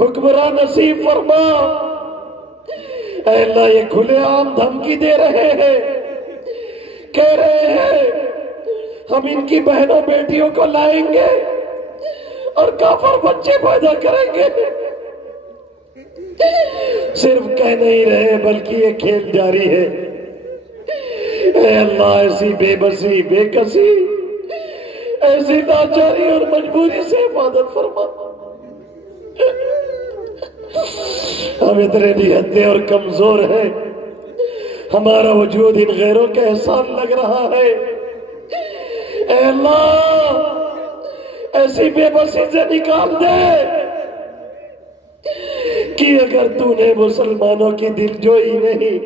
حکمراں نصیب فرما، اے اللہ یہ کھلے عام دھمکی دے رہے ہیں، کہہ رہے ہیں ہم ان کی بہنوں بیٹیوں کو لائیں گے اور کافر بچے پیدا کریں گے، صرف کہہ نہیں رہے بلکہ یہ کھیل جاری ہے، اے اللہ ایسی بے بسی بے کسی ایسی لاچاری اور مجبوری سے حفاظت فرما، ہم اتنے نہتے اور کمزور ہیں، ہمارا وجود ان غیروں کا احسان لگ رہا ہے، اے اللہ ایسی بے بسی سے نکال دے کہ اگر تو نے مسلمانوں کی دل جوئی نہیں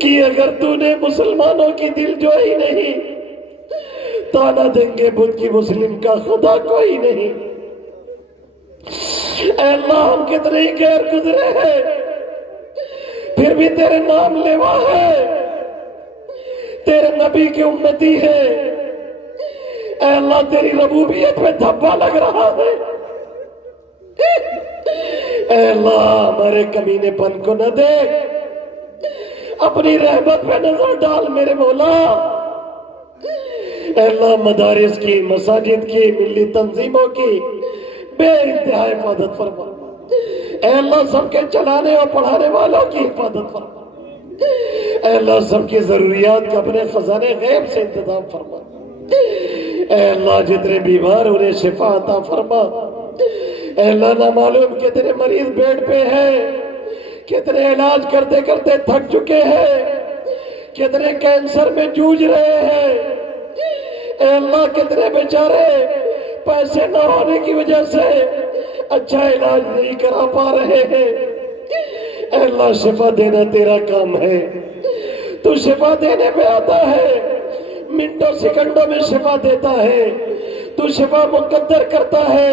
کہ اگر تو نے مسلمانوں کی دل جوئی نہیں، تانا دیں گے بدھ کی مسلم کا خدا کوئی نہیں، اے اللہ ہم کتنے ہی غیر گزرے ہیں پھر بھی تیرے نام لیوا ہے، تیرے نبی کی امتی ہے، اے اللہ تیری ربوبیت پہ دھبا لگ رہا ہے، اے اللہ ہمارے کمینے پن کو نہ دے، اپنی رحمت پہ نظر ڈال میرے مولا، اے اللہ مدارس کی مساجد کی ملی تنظیموں کی بے انتہا حفاظت فرما، اے اللہ سب کے چلانے اور پڑھانے والوں کی حفاظت فرما، اے اللہ سب کی ضروریات کا اپنے خزانے غیب سے انتظام فرما، اے اللہ جتنے بیمار انہیں شفا عطا فرما، اے اللہ نہ معلوم کتنے مریض بیڈ پہ ہیں، کتنے علاج کرتے کرتے تھک چکے ہیں، کتنے کینسر میں جوجھ رہے ہیں، اے اللہ کتنے بیچارے پیسے نہ ہونے کی وجہ سے اچھا علاج نہیں کرا پا رہے ہیں، اے اللہ شفا دینا تیرا کام ہے، تو شفا دینے پہ آتا ہے، منٹوں سیکنڈوں میں شفا دیتا ہے، تو شفا مقدر کرتا ہے،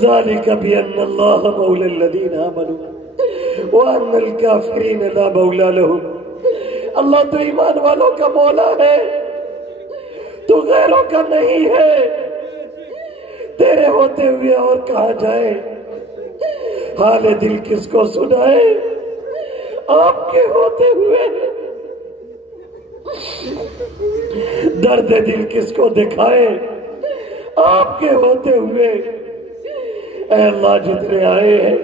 ذالک بأن اللہ مولی الذین آمنوا وأن الکافرین لا مولا لهم۔ اللہ تو ایمان والوں کا مولا ہے، تو غیروں کا نہیں ہے۔ تیرے ہوتے ہوئے اور کہاں جائے، حال دل کس کو سنائے، آپ کے ہوتے ہوئے درد دل کس کو دکھائے، آپ کے ہوتے ہوئے۔ اے اللہ جتنے آئے ہیں،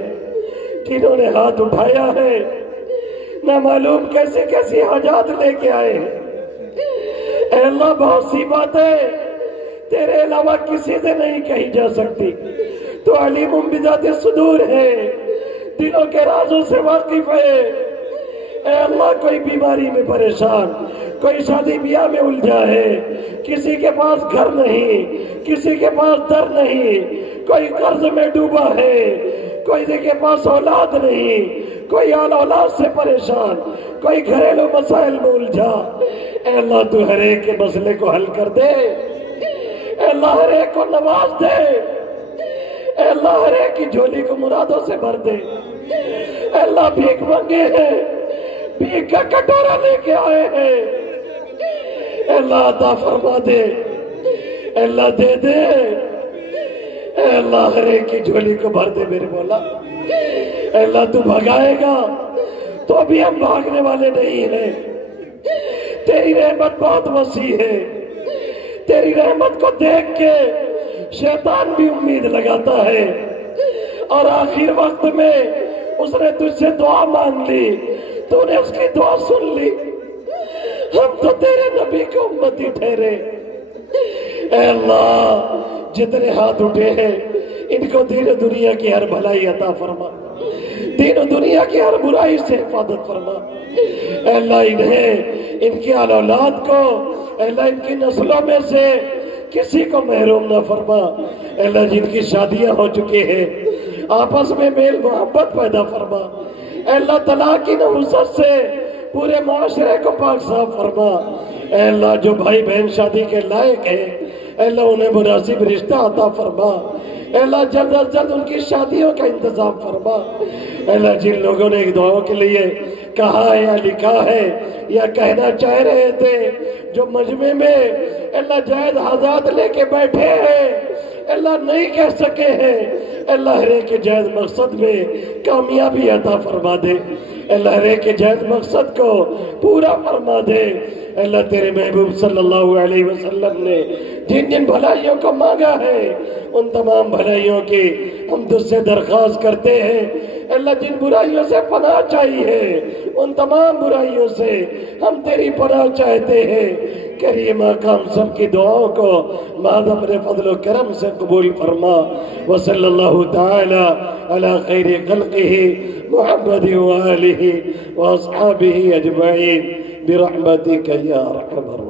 جنہوں نے ہاتھ اٹھایا ہے، نہ معلوم کیسے کیسی حاجات لے کے آئے ہیں، اے اللہ بہت سی باتیں تیرے علاوہ کسی سے نہیں کہی جا سکتی، تو علیم بذات صدور ہے، دلوں کے رازوں سے واقف ہے۔ اے اللہ کوئی بیماری میں پریشان، کوئی شادی بیاہ میں الجھا ہے، کسی کے پاس گھر نہیں، کسی کے پاس در نہیں، کوئی قرض میں ڈوبا ہے، کوئی کے پاس اولاد نہیں، کوئی اولاد سے پریشان، کوئی گھریلو مسائل میں الجھا۔ اے اللہ تو ہر ایک کے مسئلے کو حل کر دے، اے اللہ ہر ایک کو نواز دے، اے اللہ ہر ایک کی جھولی کو مرادوں سے بھر دے۔ اے اللہ بھیک مانگے ہیں، بھیک کا کٹورا لے کے آئے ہیں، اے اللہ عطا فرما دے، اے اللہ دے دے، اے اللہ ہر ایک کی جھولی کو بھر دے میرے مولا۔ اے اللہ تو بھگائے گا تو بھی ہم بھاگنے والے نہیں ہیں، تیری رحمت بہت وسیع ہے، تیری رحمت کو دیکھ کے شیطان بھی امید لگاتا ہے، اور آخر وقت میں اس نے تجھ سے دعا مانگ لی، تو نے اس کی دعا سن لی، ہم تو تیرے نبی کے امتی ٹھہرے۔ اے اللہ جتنے ہاتھ اٹھے ہیں ان کو دین و دنیا کی ہر بھلائی عطا فرما، دین و دنیا کی ہر برائی سے حفاظت فرما۔ اے اللہ انہیں، ان کی آل اولاد کو، اے اللہ ان کی نسلوں میں سے کسی کو محروم نہ فرما۔ اے اللہ جن کی شادیاں ہو چکی ہیں آپس میں میل محبت پیدا فرما۔ اے اللہ طلاق کی نحوست سے پورے معاشرے کو پاک صاف فرما۔ اے اللہ جو بھائی بہن شادی کے لائق ہیں اے اللہ انہیں مناسب رشتہ عطا فرما۔ اے اللہ جلد از جلد ان کی شادیوں کا انتظام فرما۔ اے اللہ جن لوگوں نے دعاؤں کے لیے کہا ہے یا لکھا ہے یا کہنا چاہ رہے تھے، جو مجمع میں اے اللہ جائز حاجات لے کے بیٹھے ہیں اے اللہ نہیں کہہ سکے ہیں، اے اللہ ہر ایک کے جائز مقصد میں کامیابی عطا فرما دے، اے اللہ ہر ایک کے جائز مقصد کو پورا فرما دے۔ اے اللہ تیرے محبوب صلی اللہ علیہ وسلم نے جن جن بھلائیوں کو مانگا ہے ان تمام بھلائیوں کی ہم تجھ سے درخواست کرتے ہیں۔ اے اللہ جن برائیوں سے پناہ چاہیے ان تمام برائیوں سے ہم تیری پناہ چاہتے ہیں۔ کریم آقا ہم سب کی دعاؤں کو محض اپنے فضل و کرم سے قبول فرما۔ وصلی اللہ تعالی علی خیر خلقہ محمد وآلہ واصحابہ اجمعین برحمتک یا ارحم الراحمین۔